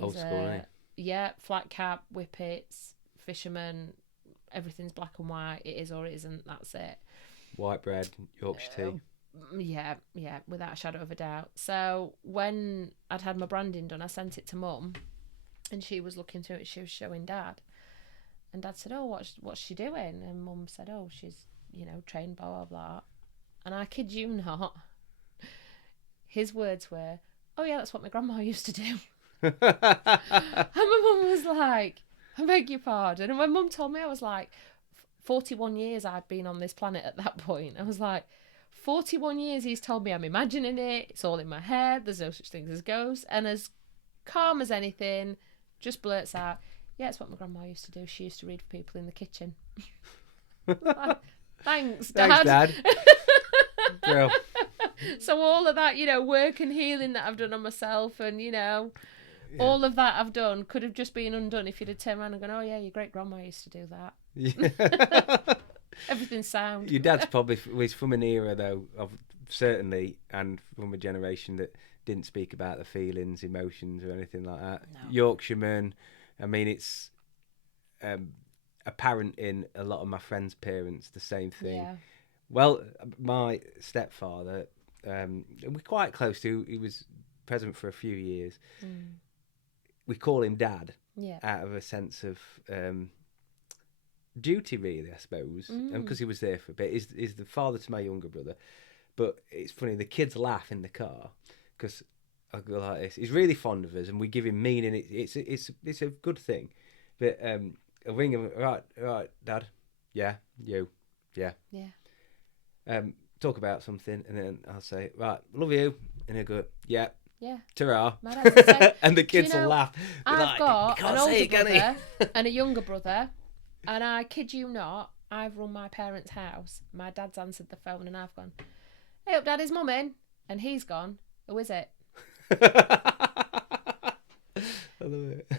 old school, eh? Yeah, flat cap, whippets, fisherman, everything's black and white. It is or it isn't, that's it. White bread, Yorkshire tea. Yeah, without a shadow of a doubt. So when I'd had my branding done, I sent it to Mum, and she was looking through it, she was showing Dad. And Dad said, oh, what's she doing? And Mum said, oh, she's, trained, blah, blah, blah. And I kid you not, his words were, oh yeah, that's what my grandma used to do. And my mum was like, I beg your pardon. And when Mum told me, I was like, 41 years I'd been on this planet at that point. I was like, 41 years he's told me I'm imagining it, it's all in my head, there's no such thing as ghosts. And as calm as anything, just blurts out, yeah, it's what my grandma used to do. She used to read for people in the kitchen. Like, thanks, Dad. Girl. So all of that, work and healing that I've done on myself, and all of that I've done could have just been undone if you'd have turned around and gone, oh yeah, your great grandma used to do that. Yeah. Everything's sound. Your dad's probably was from an era though of certainly, and from a generation that didn't speak about the feelings, emotions, or anything like that. No. Yorkshireman. I mean, it's apparent in a lot of my friends' parents, the same thing. Yeah. Well, my stepfather, we're quite close to. He was present for a few years. We call him Dad, out of a sense of duty, really, I suppose, because he was there for a bit. He's the father to my younger brother. But it's funny, the kids laugh in the car because I go like this. He's really fond of us, and we give him meaning. It's a good thing. But I'll ring him. Right, Dad. Yeah, you. Yeah. Talk about something, and then I'll say, right, love you, and he'll go, yeah. Ta-ra. And the kids will laugh. I've got an older brother and a younger brother, and I kid you not, I've run my parents' house. My dad's answered the phone, and I've gone, hey up, Dad, is Mum in? And he's gone, who is it? I love it.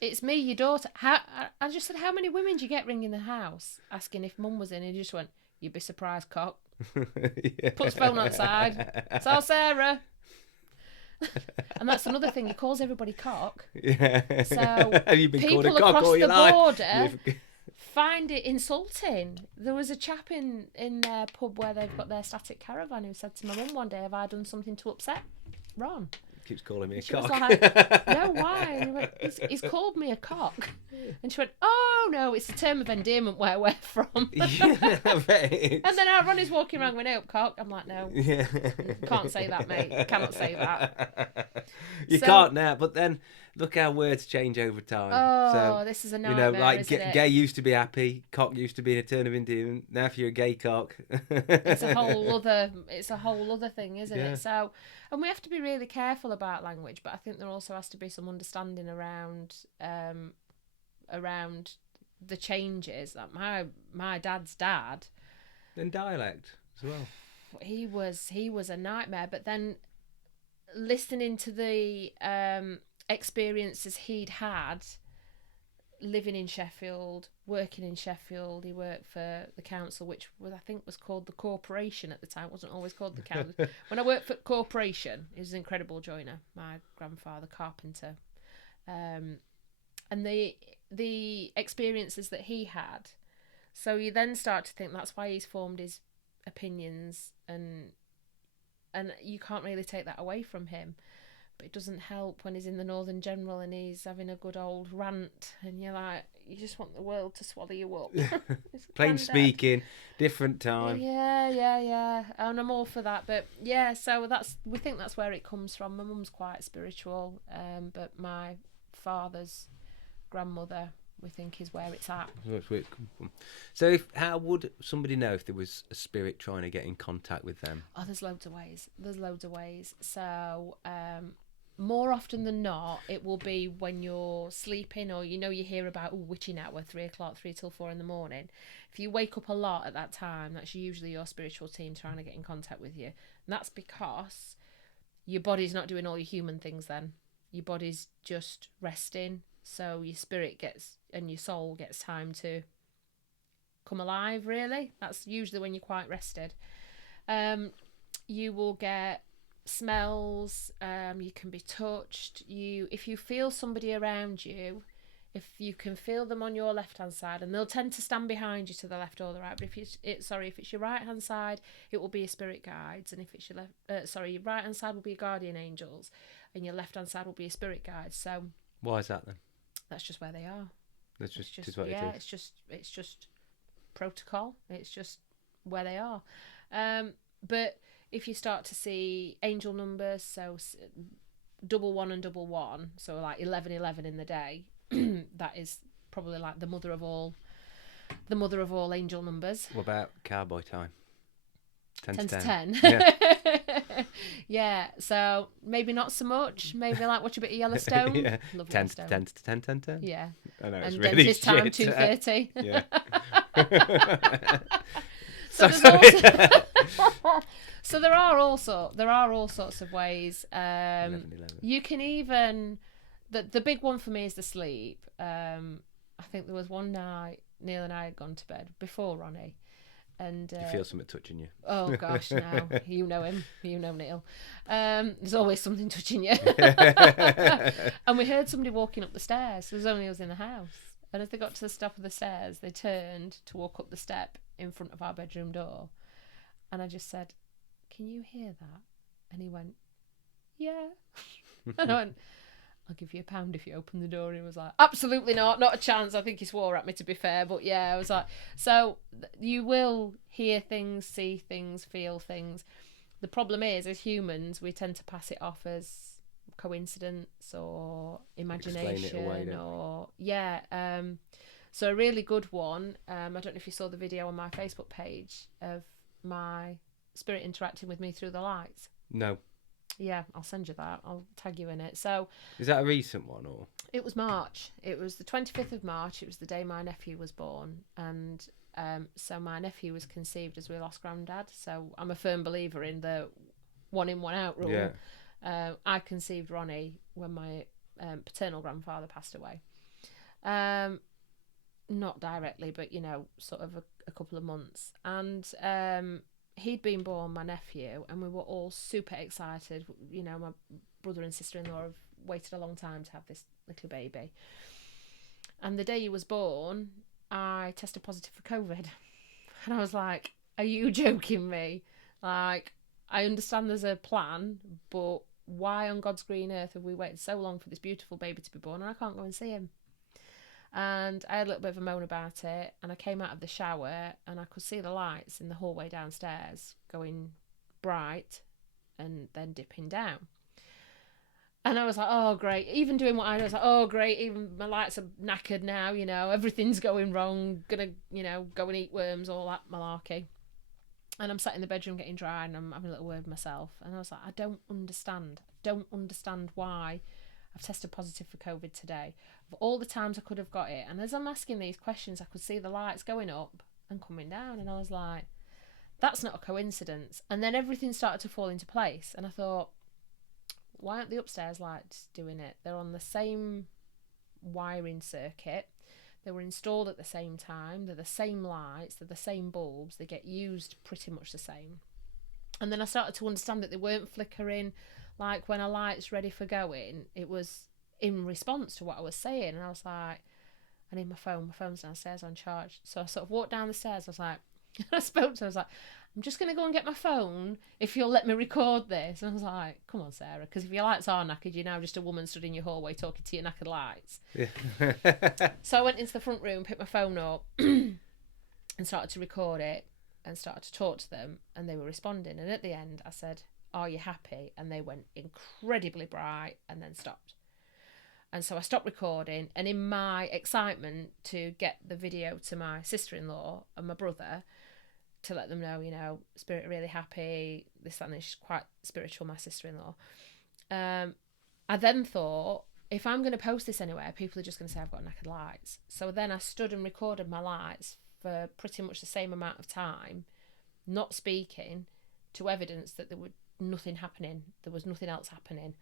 It's me, your daughter. I just said, how many women do you get ringing the house asking if Mum was in? And he just went, you'd be surprised, cock. Puts phone outside. So Sarah. And that's another thing. He calls everybody cock. Yeah. So Have you been called a people cock across all the your life? border find it insulting. There was a chap in their pub where they've got their static caravan who said to my mum one day, "Have I done something to upset Ron?" Keeps calling me a And she cock. was like, "No, why?" And he went, he's called me a cock. And she went, "Oh no, it's a term of endearment where we're from." Yeah, I bet it is. And then our Ronnie's walking around with "Nope, cock." I'm like, "No, Yeah. can't say that, mate. Cannot say that." You So- can't now, but then look how words change over time. Oh, So, this is a you nightmare, know, like isn't it? gay used to be happy, cock used to be a term of endearment. Now, if you're a gay cock, It's a whole other thing, isn't Yeah. it? So, and we have to be really careful about language, but I think there also has to be some understanding around the changes. Like my dad's dad, and dialect as well. he was a nightmare, but then listening to the experiences he'd had living in Sheffield, working in Sheffield. He worked for the council, which I think was called the corporation at the time. It wasn't always called the council. When I worked for corporation, he was an incredible joiner. My grandfather, carpenter, and the experiences that he had. So you then start to think that's why he's formed his opinions, and you can't really take that away from him. But it doesn't help when he's in the Northern General and he's having a good old rant, and you're like, you just want the world to swallow you up. Plain speaking, different time. Yeah. And I'm all for that. But yeah, so we think that's where it comes from. My mum's quite spiritual, but my father's grandmother, we think, is where it's at. That's where it comes from. So, how would somebody know if there was a spirit trying to get in contact with them? Oh, there's loads of ways. So, more often than not, it will be when you're sleeping, or you hear about witching hour, 3 o'clock, 3 till 4 in the morning. If you wake up a lot at that time, that's usually your spiritual team trying to get in contact with you. And that's because your body's not doing all your human things then. Your body's just resting. So your spirit and your soul gets time to come alive, really. That's usually when you're quite rested. You will get smells, you can be touched. If you feel somebody around you, if you can feel them on your left hand side, and they'll tend to stand behind you to the left or the right, but if it's your right hand side, it will be your spirit guides, and if it's your your right hand side will be your guardian angels, and your left hand side will be your spirit guides. So why is that then? that's just where they are. That's just what it is. It's just protocol. It's just where they are. But if you start to see angel numbers, so 11 and 11, so like 11 in the day, that is probably like the mother of all angel numbers. What about cowboy time? 10 to 10. Yeah. Yeah, so maybe not so much. Maybe like watch a bit of Yellowstone. Yeah. Love 10 Yellowstone. to 10. Yeah. I know, it's And really dentist time shit. 2:30. Yeah. So there are all sorts of ways. 11. You can even the big one for me is the sleep. I think there was one night Neil and I had gone to bed before Ronnie, and You feel something touching you. oh gosh, no, you know him, you know Neil. There's always something touching you. And we heard somebody walking up the stairs. There was only us in the house, and as they got to the top of the stairs, they turned to walk up the step in front of our bedroom door, and I just said, "Can you hear that?" And he went, "Yeah." And I went, "I'll give you £1 if you open the door." And he was like, "Absolutely not a chance." I think he swore at me, to be fair, but yeah, I was like, so you will hear things, see things, feel things. The problem is, as humans, we tend to pass it off as coincidence or imagination, away, or so a really good one, I don't know if you saw the video on my Facebook page of my spirit interacting with me through the lights. No. Yeah, I'll send you that. I'll tag you in it. So Is that a recent one or? it was March. It was the 25th of March. It was the day my nephew was born. And so my nephew was conceived as we lost Grandad. So I'm a firm believer in the 1 in, 1 out rule. Yeah. I conceived Ronnie when my paternal grandfather passed away. Not directly, but, sort of a couple of months. And he'd been born, my nephew, and we were all super excited. My brother and sister-in-law have waited a long time to have this little baby. And the day he was born, I tested positive for COVID. And I was like, are you joking me? Like, I understand there's a plan, but why on God's green earth have we waited so long for this beautiful baby to be born and I can't go and see him? And I had a little bit of a moan about it, and I came out of the shower and I could see the lights in the hallway downstairs going bright and then dipping down. And I was like, oh, great. Even doing what I do, I was like, oh, great. Even my lights are knackered now, you know, everything's going wrong. Gonna, you know, go and eat worms, all that malarkey. And I'm sat in the bedroom getting dry and I'm having a little word with myself. And I was like, I don't understand why I've tested positive for COVID today. Of all the times I could have got it. And as I'm asking these questions, I could see the lights going up and coming down. And I was like, that's not a coincidence. And then everything started to fall into place. And I thought, why aren't the upstairs lights doing it? They're on the same wiring circuit. They were installed at the same time. They're the same lights. They're the same bulbs. They get used pretty much the same. And then I started to understand that they weren't flickering. Like when a light's ready for going, it was in response to what I was saying. And I was like, I need my phone. My phone's downstairs on charge. So I sort of walked down the stairs. I was like, I spoke to her. I was like, I'm just going to go and get my phone if you'll let me record this. And I was like, come on, Sarah, because if your lights are knackered, you're now just a woman stood in your hallway talking to your knackered lights. Yeah. So I went into the front room, picked my phone up and started to record it and started to talk to them, and they were responding. And at the end, I said, are you happy? And they went incredibly bright and then stopped. And so I stopped recording, and in my excitement to get the video to my sister-in-law and my brother, to let them know, you know, Spirit really happy, this, that, and this. She's quite spiritual, my sister-in-law. I then thought, if I'm going to post this anywhere, people are just going to say I've got knackered lights. So then I stood and recorded my lights for pretty much the same amount of time, not speaking, to evidence that there was nothing happening. There was nothing else happening.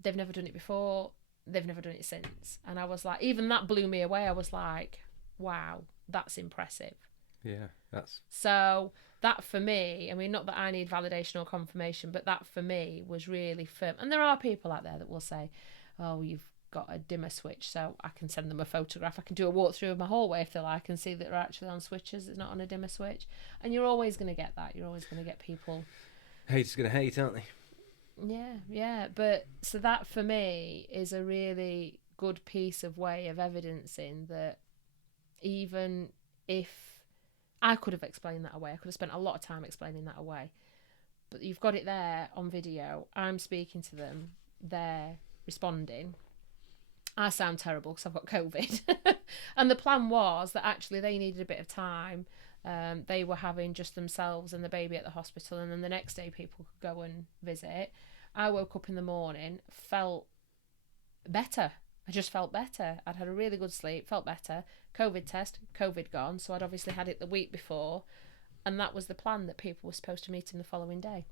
They've never done it before. They've never done it since. And I was like, even that blew me away. I was like, wow, that's impressive. Yeah, that's... So that for me, I mean, not that I need validation or confirmation, but that for me was really firm. And there are people out there that will say, oh, you've got a dimmer switch, so I can send them a photograph. I can do a walkthrough of my hallway if they like and see that they're actually on switches. It's not on a dimmer switch. And you're always going to get that. You're always going to get people... Haters going to hate, aren't they? Yeah. But so that for me is a really good piece of way of evidencing that even if I could have explained that away, I could have spent a lot of time explaining that away, but you've got it there on video. I'm speaking to them, they're responding. I sound terrible because I've got COVID. And the plan was that actually they needed a bit of time. They were having just themselves and the baby at the hospital, and then the next day people could go and visit. I woke up in the morning, felt better. I just felt better. I'd had a really good sleep, felt better. COVID test, COVID gone. So I'd obviously had it the week before. And that was the plan, that people were supposed to meet him the following day.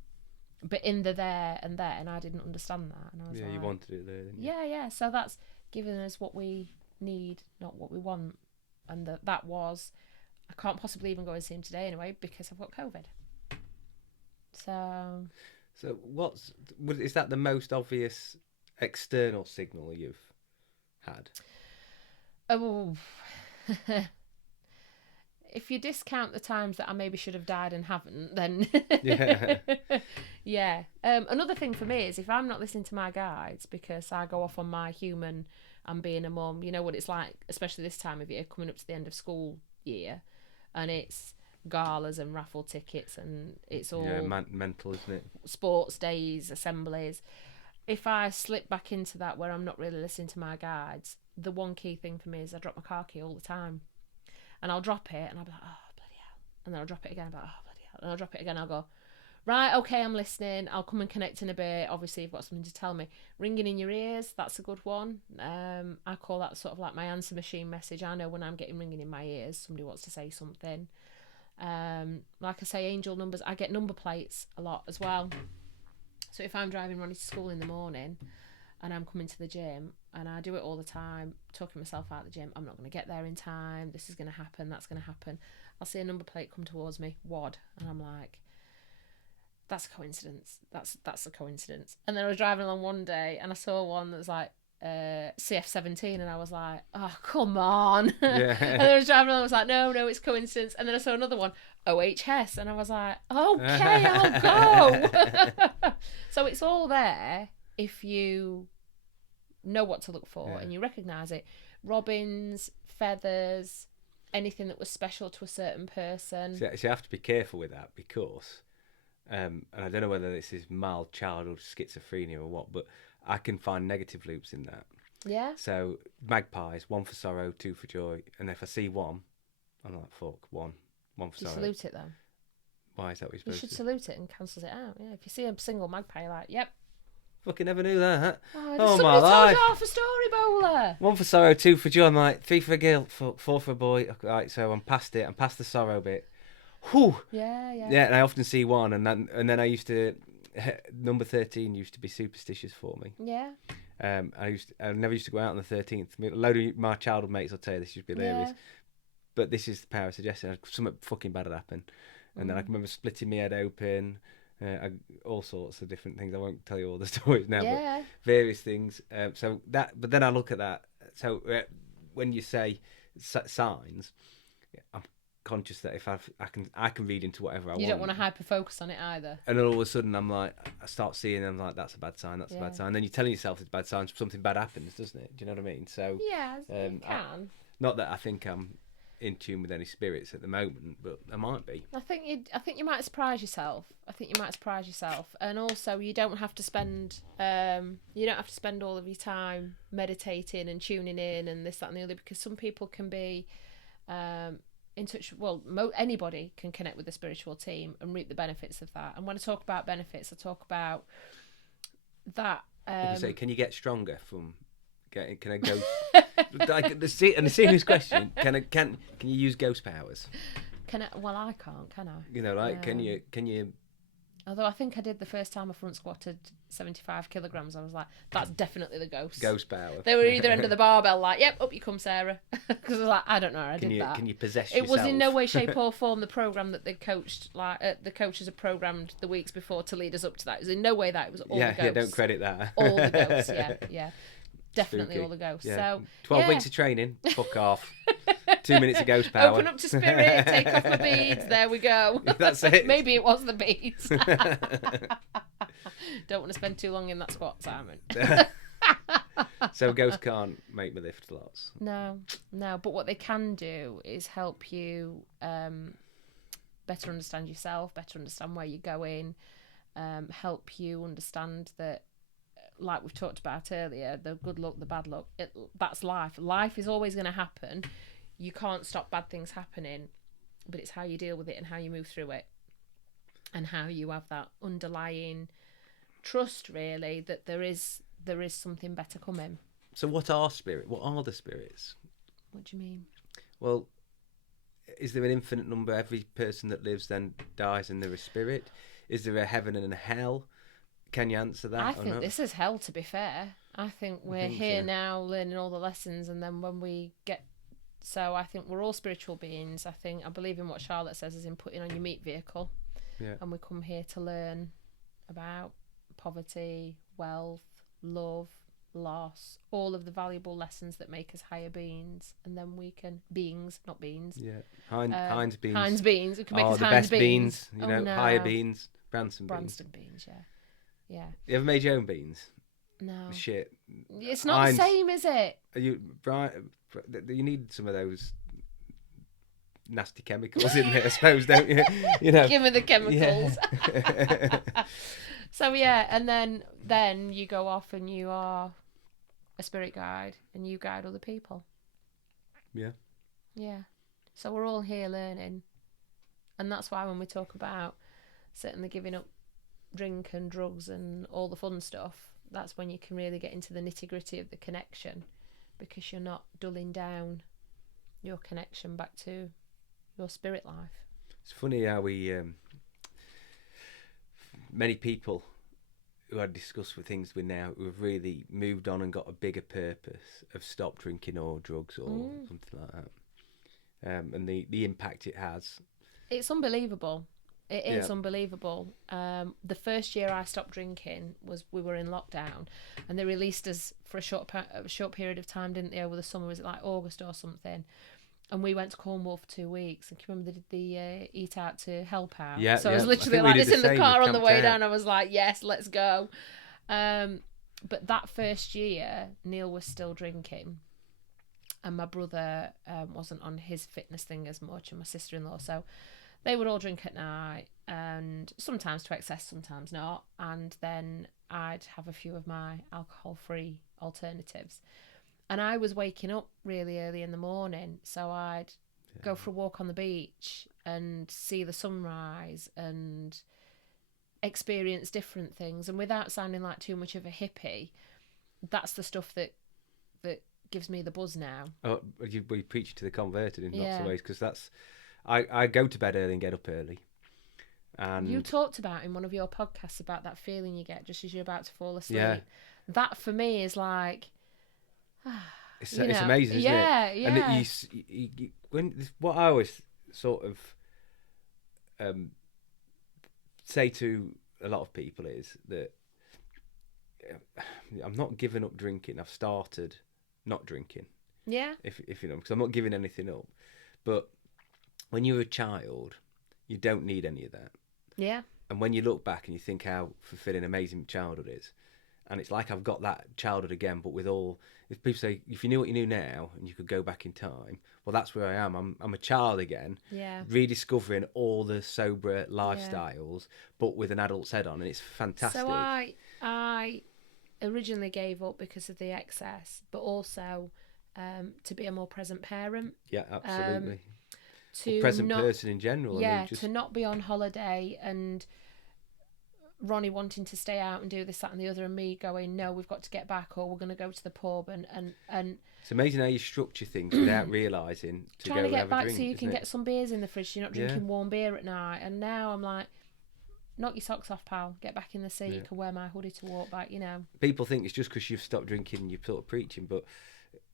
But in the there, and I didn't understand that. And I was like, you wanted it there, didn't you? Yeah. So that's giving us what we need, not what we want. And that was, I can't possibly even go and see him today anyway because I've got COVID. So is that the most obvious external signal you've had? Oh, if you discount the times that I maybe should have died and haven't, then yeah. Another thing for me is if I'm not listening to my guides because I go off on my human and being a mum, you know what it's like, especially this time of year, coming up to the end of school year, and it's galas and raffle tickets and it's all mental, isn't it? Sports days, assemblies. If I slip back into that where I'm not really listening to my guides, the one key thing for me is I drop my car key all the time. And I'll drop it and I'll be like, oh, bloody hell. And then I'll drop it again, I'll be like, oh, bloody hell. And I'll drop it again, I'll go, right, okay, I'm listening. I'll come and connect in a bit. Obviously, you've got something to tell me. Ringing in your ears, that's a good one. I call that sort of like my answer machine message. I know when I'm getting ringing in my ears, somebody wants to say something. Like I say, angel numbers. I get number plates a lot as well. So if I'm driving Ronnie to school in the morning and I'm coming to the gym, and I do it all the time, talking myself out of the gym, I'm not going to get there in time, this is going to happen, that's going to happen. I'll see a number plate come towards me, WAD, and I'm like, that's a coincidence. That's a coincidence. And then I was driving along one day and I saw one that was like CF17, and I was like, oh, come on. Yeah. And then I was driving along, I was like, no, it's coincidence. And then I saw another one, OHS, and I was like, okay, I'll go. So it's all there if you know what to look for and you recognise it. Robins, feathers, anything that was special to a certain person. So you have to be careful with that because, and I don't know whether this is mild childhood schizophrenia or what, but I can find negative loops in that. Yeah. So magpies, 1 for sorrow, 2 for joy, and if I see one, I'm like, fuck, one for Do you sorrow. salute it though? Why is that what you're You supposed should to? salute it and cancels it out. Yeah. If you see a single magpie, you're like, yep. Fucking never knew that. Oh, my somebody told life. you half a story, Bowler. 1 for sorrow, 2 for joy. I'm like, 3 for a girl, 4 for a boy. Right, so I'm past it. I'm past the sorrow bit. Whew. Yeah. Yeah, and I often see one, and then I used to number 13 used to be superstitious for me. Yeah. I never used to go out on the 13th. A load of my childhood mates will tell you this used to be hilarious. Yeah. But this is the power of suggestion. Something fucking bad had happened. And then I can remember splitting my head open, all sorts of different things. I won't tell you all the stories now, but various things. But then I look at that. So when you say signs, I'm conscious that if I can read into whatever I want. You don't want to hyper focus on it either. And then all of a sudden I'm like, I start seeing them like, that's a bad sign, that's a bad sign. And then you're telling yourself it's a bad sign, something bad happens, doesn't it? Do you know what I mean? So yeah, you can. Not that I think I'm in tune with any spirits at the moment, but I might be. I think you might surprise yourself. And also you don't have to spend all of your time meditating and tuning in and this, that, and the other, because some people can be in touch. Well, anybody can connect with the spiritual team and reap the benefits of that. And when I talk about benefits, I talk about that. You say, can you get stronger from? Can I go? Like the serious question: Can you use ghost powers? Can I? Well, I can't. Can I? You know, like can you? Although I think I did the first time I front squatted 75 kilograms, I was like, that's definitely the ghost. Ghost power. They were either end of the barbell, like, yep, up you come, Sarah. Because I was like, I don't know, did that. Can you possess yourself? It was in no way, shape, or form the program that they coached, like the coaches had programmed the weeks before to lead us up to that. It was in no way that it was all the ghosts. Yeah, don't credit that. All the ghosts, yeah. Definitely Spooky. all the ghosts. Yeah. So 12 weeks of training, fuck off. 2 minutes of ghost power. Open up to spirit, take off my beads, there we go. That's it. Maybe it was the beads. Don't want to spend too long in that squat, Simon. So ghosts can't make me lift lots. No, but what they can do is help you better understand yourself, better understand where you're going, help you understand that, like we've talked about earlier, the good luck, the bad luck, that's life. Life is always going to happen. You can't stop bad things happening, but it's how you deal with it and how you move through it and how you have that underlying trust, really, that there is something better coming. So what are spirits? What are the spirits? What do you mean? Well, is there an infinite number? Every person that lives then dies and they're a spirit? Is there a heaven and a hell? Can you answer that? I think this is hell, to be fair. I think we're here now learning all the lessons, and then when we get... So I think we're all spiritual beings. I believe in what Charlotte says is in putting on your meat vehicle. Yeah. And we come here to learn about poverty, wealth, love, loss, all of the valuable lessons that make us higher beings, and then we can... Beings, not beans. Yeah. Heinz beans. Heinz beans. We can make us the Heinz best beans. You know, no. higher beans. Branston beans, yeah. Yeah. You ever made your own beans? No. Shit. It's not the same, is it? Are you right? You need some of those nasty chemicals in there, I suppose, don't you? You know. Give me the chemicals. Yeah. So yeah, and then you go off and you are a spirit guide and you guide other people. Yeah. Yeah. So we're all here learning, and that's why when we talk about certainly giving up drink and drugs and all the fun stuff, that's when you can really get into the nitty-gritty of the connection, because you're not dulling down your connection back to your spirit life. It's funny how we many people who I discuss with things with now who have really moved on and got a bigger purpose, have stopped drinking or drugs or something like that, and the impact it has. It's unbelievable. It is unbelievable. The first year I stopped drinking was we were in lockdown, and they released us for a short period of time, didn't they? Over the summer, was it like August or something? And we went to Cornwall for 2 weeks. And can you remember they did the Eat Out to Help Out? Yeah, so yeah. I was I literally think we like did this the in the same. car We on the camped way out. down. I was like, yes, let's go. But that first year, Neil was still drinking, and my brother wasn't on his fitness thing as much, and my sister-in-law. So they would all drink at night, and sometimes to excess, sometimes not. And then I'd have a few of my alcohol-free alternatives. And I was waking up really early in the morning, so I'd go for a walk on the beach and see the sunrise and experience different things. And without sounding like too much of a hippie, that's the stuff that gives me the buzz now. Oh, we preach to the converted in lots of ways, because that's I go to bed early and get up early. And you talked about in one of your podcasts about that feeling you get just as you're about to fall asleep. Yeah. That for me is like, it's amazing, isn't it? Yeah. And what I always sort of say to a lot of people is that I'm not giving up drinking. I've started not drinking. Yeah. If you know, because I'm not giving anything up. But when you're a child, you don't need any of that. Yeah. And when you look back and you think how fulfilling, amazing childhood is, and it's like I've got that childhood again, but with all. If people say, if you knew what you knew now and you could go back in time, well, that's where I am. I'm a child again, rediscovering all the sober lifestyles, but with an adult's head on, and it's fantastic. So I originally gave up because of the excess, but also to be a more present parent. Yeah, absolutely. To present not, person in general. Yeah, I mean, just... to not be on holiday and Ronnie wanting to stay out and do this, that and the other, and me going, no, we've got to get back, or we're going to go to the pub, and it's amazing how you structure things without realising to trying go to get have back a drink, so you can it? get some beers in the fridge, so you're not drinking warm beer at night. And now I'm like, knock your socks off, pal, get back in the sea. You can wear my hoodie to walk back, People think it's just because you've stopped drinking and you're sort of preaching, but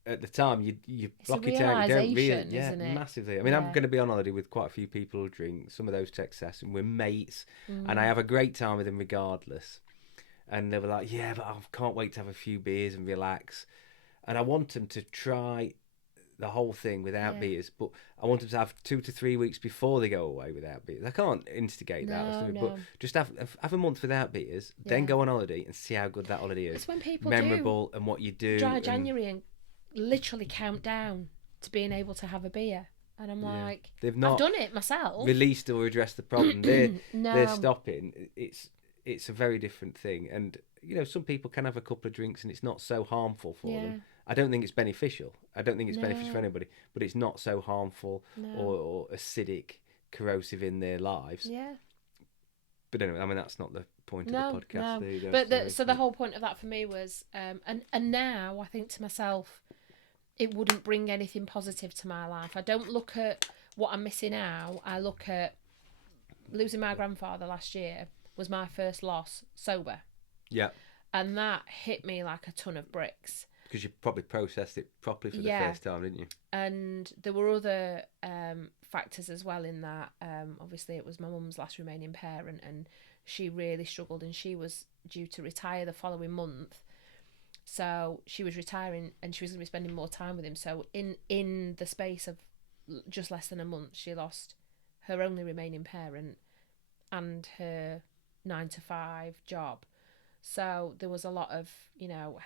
at the time you block a it out. You don't really, isn't it? massively. I mean, I'm going to be on holiday with quite a few people who drink, some of those to excess, and we're mates, and I have a great time with them regardless. And they were like, yeah, but I can't wait to have a few beers and relax. And I want them to try the whole thing without beers, but I want them to have 2 to 3 weeks before they go away without beers. I can't instigate that, but just have a month without beers, then go on holiday and see how good that holiday is. It's when people memorable and what you do. Dry January and literally count down to being able to have a beer. And I'm like, I've done it myself. Released or addressed the problem. They're stopping. It's a very different thing. And, some people can have a couple of drinks and it's not so harmful for them. I don't think it's beneficial. I don't think it's beneficial for anybody, but it's not so harmful or acidic, corrosive in their lives. Yeah. But anyway, I mean, that's not the point of the podcast. No. But so the whole point of that for me was, and now I think to myself, it wouldn't bring anything positive to my life. I don't look at what I'm missing out. I look at losing my grandfather last year was my first loss sober. Yeah. And that hit me like a ton of bricks. Because you probably processed it properly for the first time, didn't you? And there were other factors as well in that. Obviously, it was my mum's last remaining parent, and she really struggled, and she was due to retire the following month. So she was retiring, and she was going to be spending more time with him. So in the space of just less than a month, she lost her only remaining parent and her 9-to-5 job. So there was a lot of,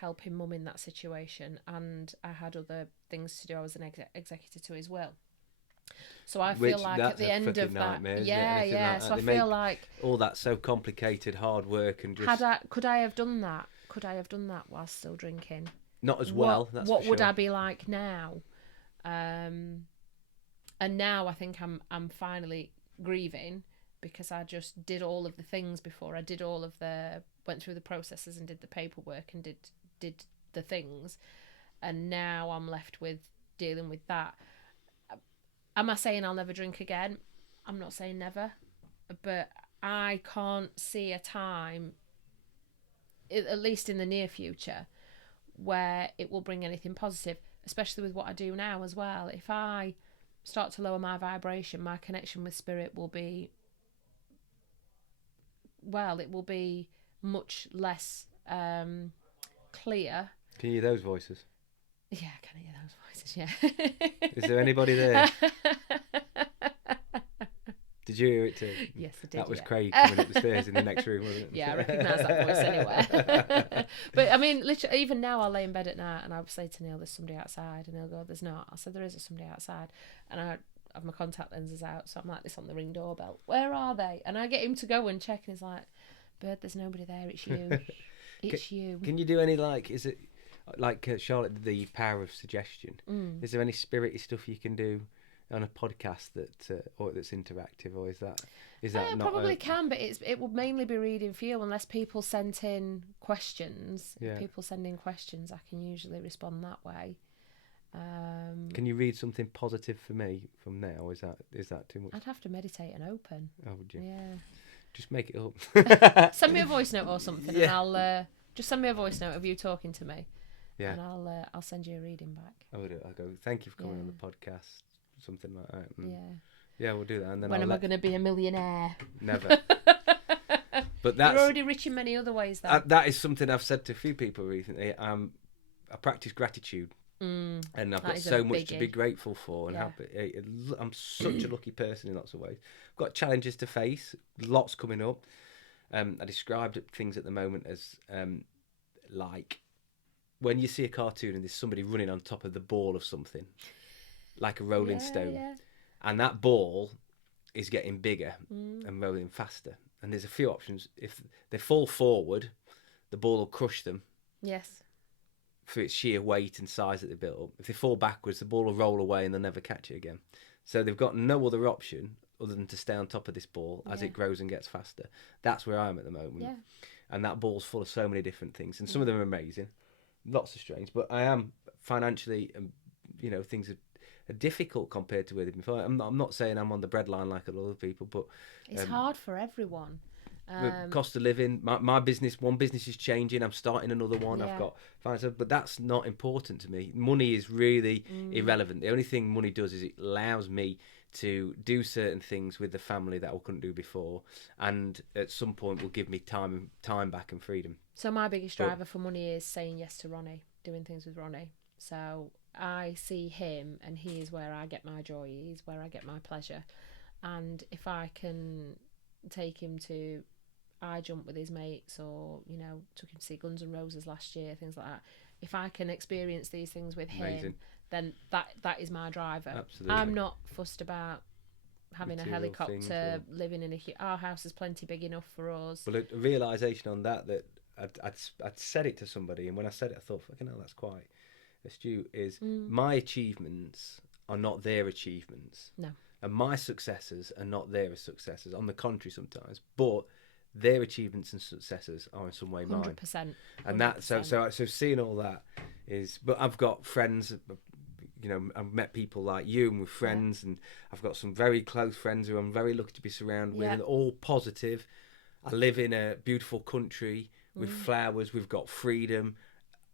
helping mum in that situation, and I had other things to do. I was an executor to his will. So I feel like at the end of that, so I feel like all that so complicated, hard work, and just could I have done that? Could I have done that while still drinking? Not as well. What would I be like now? And now I think I'm finally grieving, because I just did all of the things before. I did all of went through the processes and did the paperwork and did the things, and now I'm left with dealing with that. Am I saying I'll never drink again? I'm not saying never, but I can't see a time, at least in the near future, where it will bring anything positive, especially with what I do now as well. If I start to lower my vibration, my connection with spirit will be well, it will be much less clear. Can you hear those voices? Yeah, I can hear those voices, yeah. Is there anybody there? Did you hear it too? Yes, I did. That was yeah. Craig coming up the stairs in the next room, wasn't it? Yeah, I recognise that voice anywhere. But I mean, literally, even now I'll lay in bed at night and I'll say to Neil, there's somebody outside, and he'll go, there's not. I said, there is somebody outside. And I have my contact lenses out, so I'm like this on the Ring doorbell. Where are they? And I get him to go and check, and he's like, Bird, there's nobody there, it's you. It's you. Can you do any, like, is it like Charlotte did the power of suggestion? Is there any spirity stuff you can do on a podcast that or that's interactive, or is that not probably can, but it would mainly be reading for you unless people sent in questions. Yeah. If people send in questions, I can usually respond that way. Can you read something positive for me from now? Or is that too much? I'd have to meditate and open. Oh, would you? Yeah. Just make it up. Send me a voice note or something, Yeah. and I'll just send me a voice note of you talking to me. Yeah. And I'll send you a reading back. I'll go. Thank you for coming on Yeah. the podcast. Something like that. Yeah. Yeah, we'll do that. And then When am I going to be a millionaire? Never. But that's You're already rich in many other ways, though. that is something I've said to a few people recently. I practice gratitude, and I've got is a so much to be biggie. grateful for. And I'm such a lucky person in lots of ways. I've got challenges to face, lots coming up. I described things at the moment as like when you see a cartoon and there's somebody running on top of the ball of something, like a rolling stone, and that ball is getting bigger and rolling faster. And there's a few options. If they fall forward, the ball will crush them. Yes. For its sheer weight and size that they built up. If they fall backwards, the ball will roll away and they'll never catch it again. So they've got no other option other than to stay on top of this ball as it grows and gets faster. That's where I am at the moment. Yeah. And that ball's full of so many different things. And some of them are amazing. Lots of strange. But I am financially, things are difficult compared to where they've been before. I'm not saying I'm on the breadline like a lot of people, but It's hard for everyone. the cost of living, my business, one business is changing, I'm starting another one, I've got finance, but that's not important to me. Money is really irrelevant. The only thing money does is it allows me to do certain things with the family that I couldn't do before, and at some point will give me time back and freedom. So my biggest driver for money is saying yes to Ronnie, doing things with Ronnie. So I see him, and he is where I get my joy, he's where I get my pleasure. And if I can take him to I jump with his mates, or took him to see Guns N' Roses last year, things like that, if I can experience these things with him, then that is my driver. Absolutely. I'm not fussed about having Material a helicopter, things, living in our house is plenty big enough for us. Well, a realisation on that I'd said it to somebody, and when I said it I thought, fucking hell, that's quite astute, is my achievements are not their achievements. No. And my successes are not their successes. On the contrary, sometimes, but their achievements and successes are in some way mine. 100%. And that, so seeing all that is. But I've got friends. I've met people like you, and with friends, and I've got some very close friends who I'm very lucky to be surrounded with, and all positive. I live in a beautiful country with flowers. We've got freedom.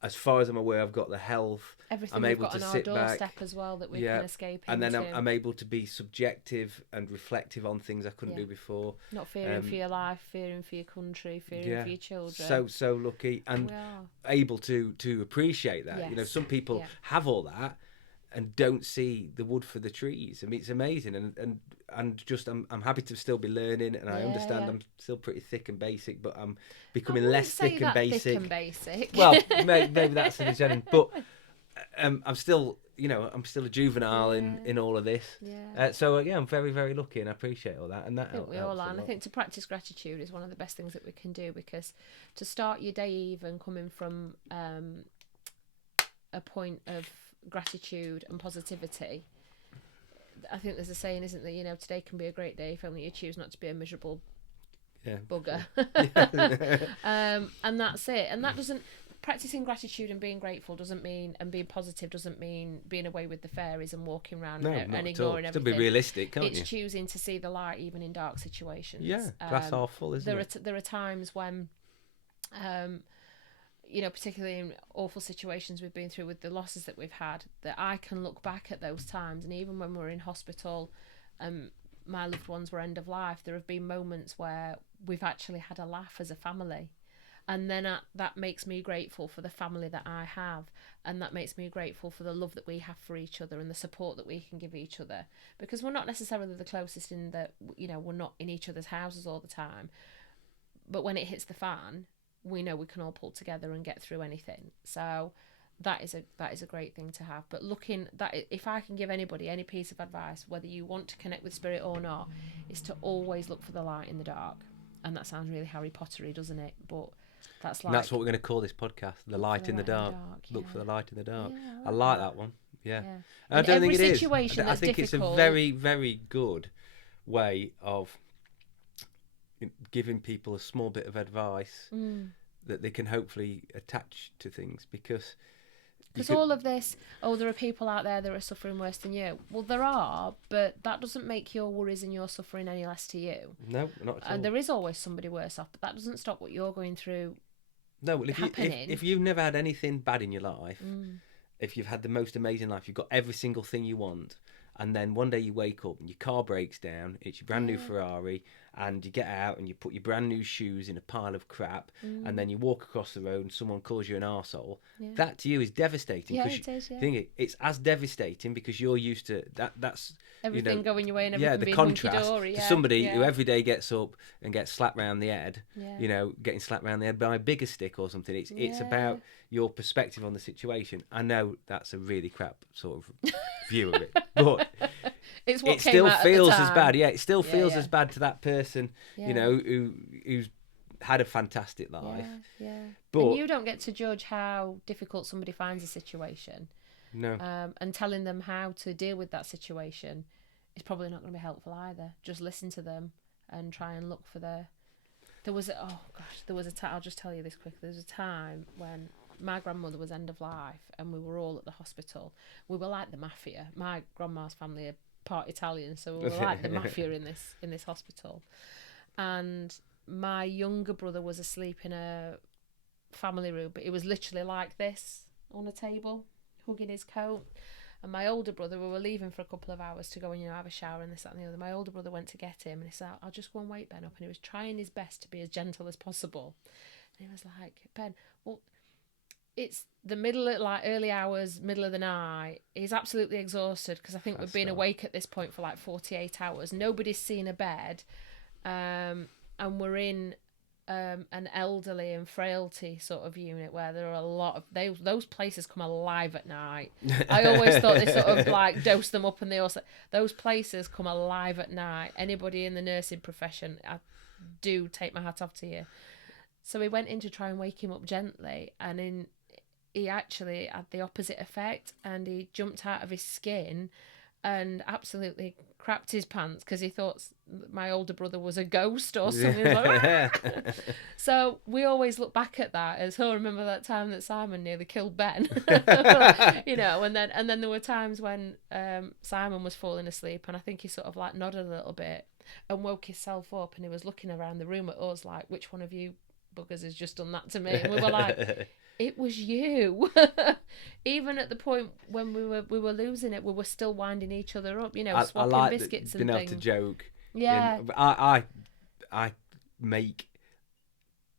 As far as I'm aware, I've got the health. Everything I'm we've able got to on our sit doorstep back as well that we can escape and into. then I'm able to be subjective and reflective on things I couldn't do before. Not fearing for your life, fearing for your country, fearing for your children. So lucky, and able to appreciate that. Yes. Some people have all that and don't see the wood for the trees. I mean, it's amazing, and just I'm happy to still be learning, and I understand I'm still pretty thick and basic, but I'm becoming less thick and basic. Thick and basic. Well, maybe that's an agenda, but I'm still, I'm still a juvenile in all of this. Yeah. So I'm very, very lucky, and I appreciate all that. And that I think we all are. And I think to practice gratitude is one of the best things that we can do, because to start your day even coming from a point of gratitude and positivity. I think there's a saying, isn't there? Today can be a great day if only you choose not to be a miserable bugger. And that's it. And that doesn't. Practicing gratitude and being grateful doesn't mean, and being positive doesn't mean being away with the fairies and walking around and ignoring everything. Still be realistic, can't you? It's choosing to see the light even in dark situations. Yeah, glass half full, isn't it? There are times when, particularly in awful situations we've been through with the losses that we've had, that I can look back at those times, and even when we're in hospital, my loved ones were end of life, there have been moments where we've actually had a laugh as a family. And then that makes me grateful for the family that I have. And that makes me grateful for the love that we have for each other and the support that we can give each other. Because we're not necessarily the closest in that, you know, we're not in each other's houses all the time. But when it hits the fan, we know we can all pull together and get through anything. So that is a great thing to have. But if I can give anybody any piece of advice, whether you want to connect with spirit or not, is to always look for the light in the dark. And that sounds really Harry Pottery, doesn't it? But that's like, and that's what we're going to call this podcast, the light in the dark. Look for the light in the dark. I like that one. Yeah. I don't think it is. I think it's a very, very good way of giving people a small bit of advice that they can hopefully attach to things, because all of this, there are people out there that are suffering worse than you. Well, there are, but that doesn't make your worries and your suffering any less to you. No, not at all. And there is always somebody worse off, but that doesn't stop what you're going through. No, well, if you've never had anything bad in your life, if you've had the most amazing life, you've got every single thing you want, and then one day you wake up and your car breaks down, it's your brand new Ferrari, and you get out and you put your brand new shoes in a pile of crap, and then you walk across the road and someone calls you an arsehole, that to you is devastating. Yeah, it is, yeah. It's as devastating because you're used to that's everything going your way and everything the being contrast hunky-dory, to somebody who every day gets up and gets slapped round the head, getting slapped round the head by a bigger stick or something. It's about your perspective on the situation. I know that's a really crap sort of view of it, but it's what it still feels as bad. Yeah, it still feels yeah. as bad to that person, who's had a fantastic life. Yeah. But and you don't get to judge how difficult somebody finds a situation. No. And telling them how to deal with that situation is probably not going to be helpful either. Just listen to them and try and look for there was a time, I'll just tell you this quickly. There was a time when my grandmother was end of life and we were all at the hospital. We were like the mafia. My grandma's family are part Italian, so we were like the mafia in this hospital. And my younger brother was asleep in a family room, but it was literally like this on a table, hugging his coat. And my older brother, we were leaving for a couple of hours to go and have a shower and this, that and the other. My older brother went to get him and he said, I'll just go and wake Ben up. And he was trying his best to be as gentle as possible. And he was like, Ben, well, it's the early hours, middle of the night. He's absolutely exhausted because I think we've been awake at this point for like 48 hours. Nobody's seen a bed. And we're in an elderly and frailty sort of unit where there are a lot of those places come alive at night. I always thought they sort of like dose them up, and those places come alive at night. Anybody in the nursing profession, I do take my hat off to you. So we went in to try and wake him up gently, and he actually had the opposite effect, and he jumped out of his skin and absolutely crapped his pants because he thought my older brother was a ghost or something. So we always look back at that as, remember that time that Simon nearly killed Ben? And then there were times when Simon was falling asleep, and I think he sort of like nodded a little bit and woke himself up, and he was looking around the room at us like, which one of you buggers has just done that to me? And we were like, it was you. Even at the point when we were losing it, we were still winding each other up, swapping I like biscuits and being things. able to joke. Yeah. I make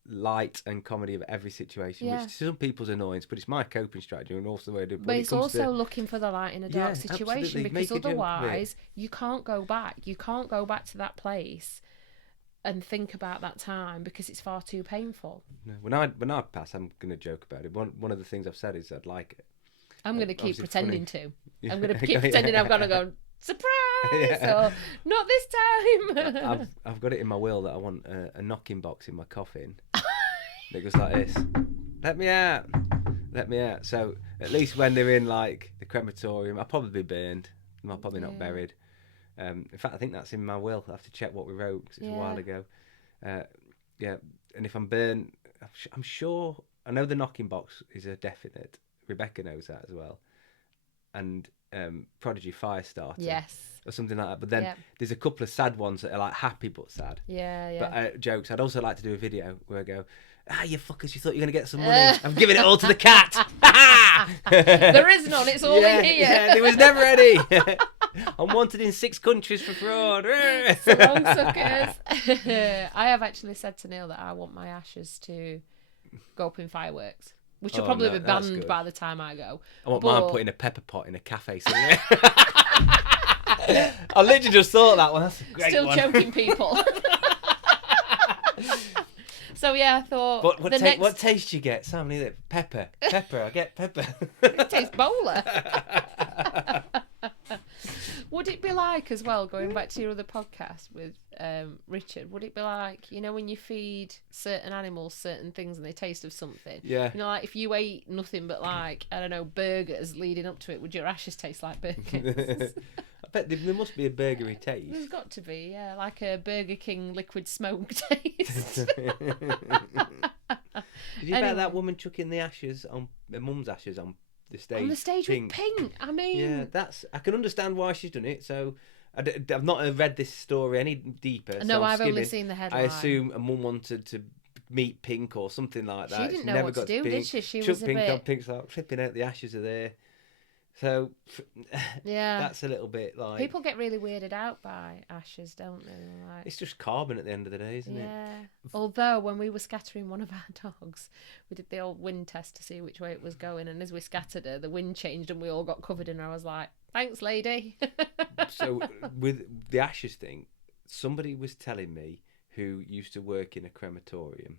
light and comedy of every situation, which to some people's annoyance, but it's my coping strategy and also the way I do it. But it's also looking for the light in a dark situation, absolutely. because otherwise you can't go back. You can't go back to that place and think about that time because it's far too painful. No, when I pass, I'm going to joke about it. One of the things I've said is I'd like it. I'm going to keep pretending to. I'm going to keep pretending I'm going to go, surprise, or not this time. I've got it in my will that I want a knocking box in my coffin that goes like this. Let me out. So at least when they're in like the crematorium, I'll probably be burned. I'm probably not buried. In fact, I think that's in my will. I have to check what we wrote because it's a while ago. And if I'm burned, I'm sure. I know the knocking box is a definite. Rebecca knows that as well. And Prodigy Firestarter. Yes. Or something like that. But then there's a couple of sad ones that are like happy but sad. Yeah. But jokes. I'd also like to do a video where I go, you fuckers, you thought you were going to get some money. I'm giving it all to the cat. There is none. It's all in here. Yeah, there was never any. I'm wanted in 6 countries for fraud. So long, suckers. I have actually said to Neil that I want my ashes to go up in fireworks, which will probably be banned by the time I go. I want mine put in a pepper pot in a cafe somewhere. I literally just thought that one. That's a great Still one. choking people. So yeah, I thought. What taste do you get? Sam, need it. Pepper. I get pepper. It tastes bowler. Would it be like, as well, going back to your other podcast with Richard, would it be like, when you feed certain animals certain things and they taste of something? Yeah. Like if you ate nothing but I don't know, burgers leading up to it, would your ashes taste like burgers? I bet there must be a burgery taste. There's got to be, yeah, like a Burger King liquid smoke taste. Did you bet that woman chucking the ashes on her mum's ashes on the stage? On the stage with Pink. I mean, yeah, I can understand why she's done it. So I've not read this story any deeper. No, so I've only seen the headline. I assume a mum wanted to meet Pink or something like that. She didn't know what to do, did she? She was a Pink bit. on Pink's like flipping out. The ashes are there. So yeah, that's a little bit like people get really weirded out by ashes, don't they? Like, it's just carbon at the end of the day, isn't it? Yeah. Although when we were scattering one of our dogs, we did the old wind test to see which way it was going, and as we scattered her, the wind changed and we all got covered in her. I was like, "Thanks, lady." So with the ashes thing, somebody was telling me who used to work in a crematorium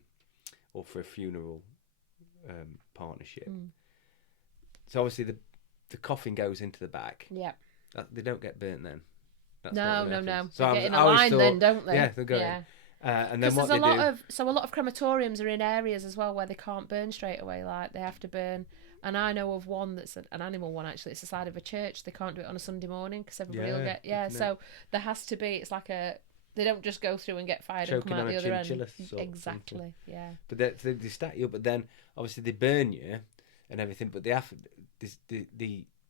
or for a funeral partnership. So obviously the coffin goes into the back. Yeah. They don't get burnt then. That's No. So they get in a line then, don't they? Yeah, they're going. Yeah. And then what there's they a do... lot of crematoriums are in areas as well where they can't burn straight away. Like they have to burn. And I know of one that's an animal one, actually. It's the side of a church. They can't do it on a Sunday morning because everybody will get... Yeah, so there has to be... It's like a... They don't just go through and get fired and come out the other end. Exactly, yeah. But they stack you up, but then obviously they burn you and everything, but they have...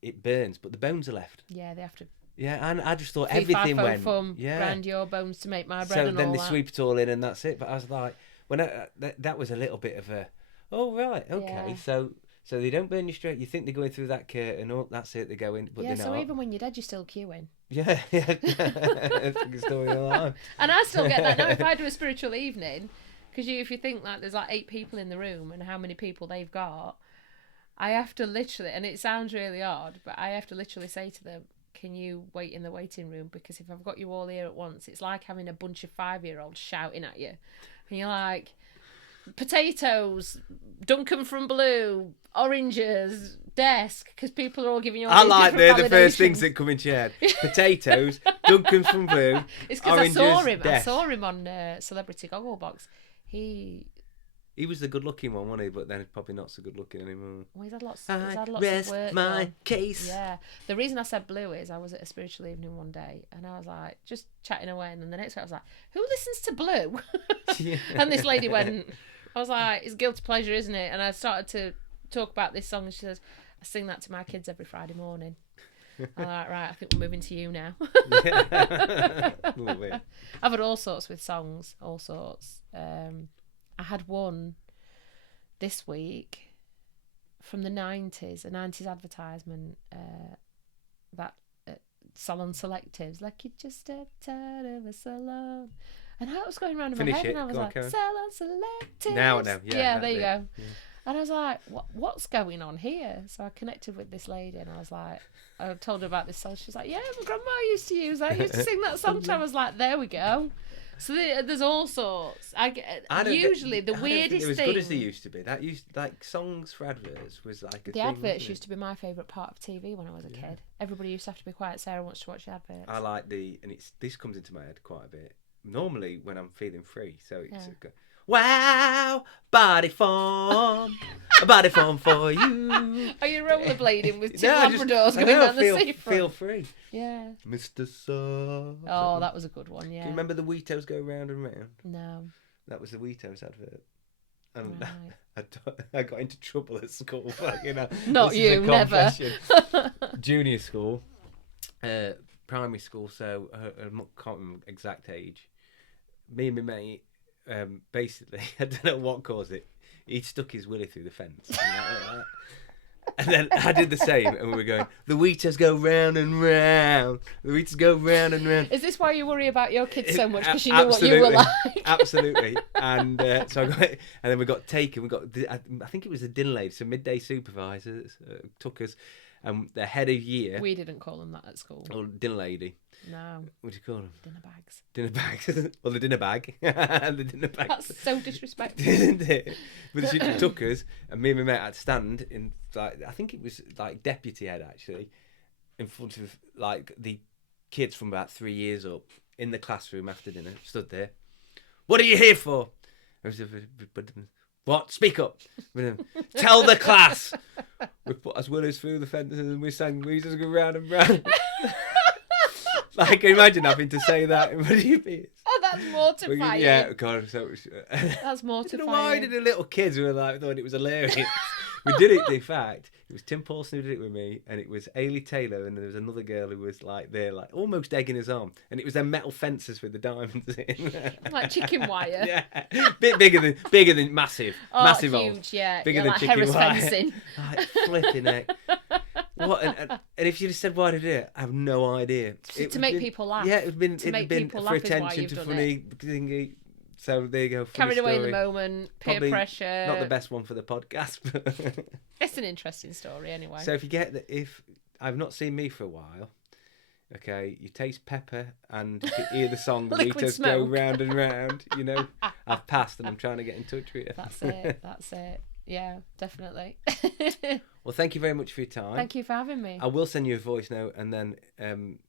it burns, but the bones are left. Yeah, they have to... Yeah, and I just thought everything went... around your bones to make my bread so and then all they that. sweep it all in and that's it. But I was like... that was a little bit of a... Oh, right, okay. Yeah. So they don't burn you straight. You think they're going through that curtain. Oh, that's it. They go in, but they're not. So even when you're dead, you're still queuing. Yeah. That's a story of life. And I still get that now. If I do a spiritual evening, because if you think like there's like 8 people in the room and how many people they've got, I have to literally, and it sounds really odd, but I have to literally say to them, can you wait in the waiting room? Because if I've got you all here at once, it's like having a bunch of 5-year-olds shouting at you. And you're like... Potatoes, Duncan from Blue, oranges, desk, because people are all giving you all these different they're the first things that come into your head. Potatoes, Duncan from Blue, it's because I saw him. Desk. I saw him on Celebrity Gogglebox. He was the good-looking one, wasn't he? But then he's probably not so good-looking anymore. Well, he's had lots rest of work. My case. Yeah. The reason I said blue is I was at a spiritual evening one day and I was like, just chatting away, and then the next day I was like, who listens to Blue? Yeah. And this lady went... I was like, it's guilty pleasure, isn't it? And I started to talk about this song and she says, I sing that to my kids every Friday morning. I'm like, right, I think we're moving to you now. I've had all sorts with songs, all sorts. I had one this week from the 90s, a 90s advertisement that salon selectives, like you just stepped out of a salon. And I was going around in my head and I was like, salon selectives. Now. Yeah, there you go. Yeah. And I was like, what's going on here? So I connected with this lady and I was like, I told her about this song. She was like, yeah, my grandma used to use that. I used to sing that song. I was like, there we go. So there's all sorts. Usually the weirdest thing... It was good as they used to be. That used like songs for adverts was like a the adverts used to be my favourite part of TV when I was a kid. Everybody used to have to be quiet. Sarah wants to watch the adverts. I like this comes into my head quite a bit. Normally when I'm feeling free, so it's wow, body form, a body form for you. Are you rollerblading with 2 Labradors going down the seafront? Feel free. Yeah. Mr. Soft. Oh, that was a good one, yeah. Do you remember the Weetos go round and round? No. That was the Weetos advert. And right. I got into trouble at school. Not you, never. Junior school, primary school, so I can't remember exact age. Me and my mate, basically, I don't know what caused it. He'd stuck his willy through the fence. And then I did the same, and we were going, the Wheaters go round and round. The Wheaters go round and round. Is this why you worry about your kids so much? Because you know what you were like. Absolutely. And so I got, and then we got taken. We got, I think it was the dinner lady, so midday supervisors took us, and the head of year. We didn't call them that at school. Or dinner lady. No. What do you call them? Dinner bags. Dinner bags. Well, the dinner bag. The dinner bag. That's so disrespectful. Isn't it? But she took us, and me and my mate had to stand in, like, I think it was like deputy head actually, in front of like the kids from about 3 years up in the classroom after dinner. Stood there. What are you here for? What? Speak up. Tell the class. We put us willies through the fences and we sang "We Just Go Round and Round." Like, imagine having to say that in front of your peers. Oh, that's mortifying. Yeah, God. So That's mortifying. Why did the little kids who were like thought it was hilarious? We did it. In fact, it was Tim Paulson who did it with me, and it was Ailey Taylor, and there was another girl who was like there, like almost egging us on, and it was them metal fences with the diamonds in, like chicken wire. Yeah, bit bigger than massive, Oh, massive huge, old. yeah. Bigger than like chicken Harris wire. fencing. Like flipping heck. What? And if you'd have said why I did it, I have no idea. To make people laugh. Yeah, it'd been people for laugh is why attention you've to done funny thingy. So there you go. Funny Carried away in the story. moment, peer Probably pressure. Not the best one for the podcast. But It's an interesting story anyway. so if you get if I've not seen me for a while, okay, you taste pepper and you can hear the song "The Liquid Wheaters Go smoke. Round and Round." You know, I've passed and I'm trying to get in touch with you. That's it. That's it. Yeah, definitely. Well, thank you very much for your time. Thank you for having me. I will send you a voice note, and then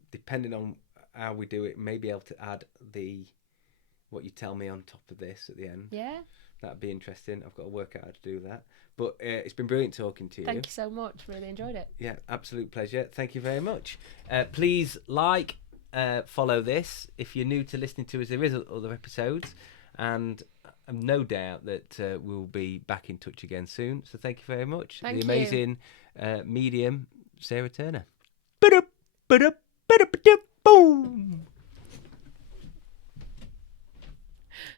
depending on how we do it, may be able to add what you tell me on top of this at the end. Yeah. That'd be interesting. I've got to work out how to do that. But it's been brilliant talking to you. Thank you so much. Really enjoyed it. Yeah, absolute pleasure. Thank you very much. Please follow this. If you're new to listening to us, there is other episodes, and I've no doubt that we'll be back in touch again soon. So thank you very much. Thank the you. amazing medium, Sarah Turner. Boom.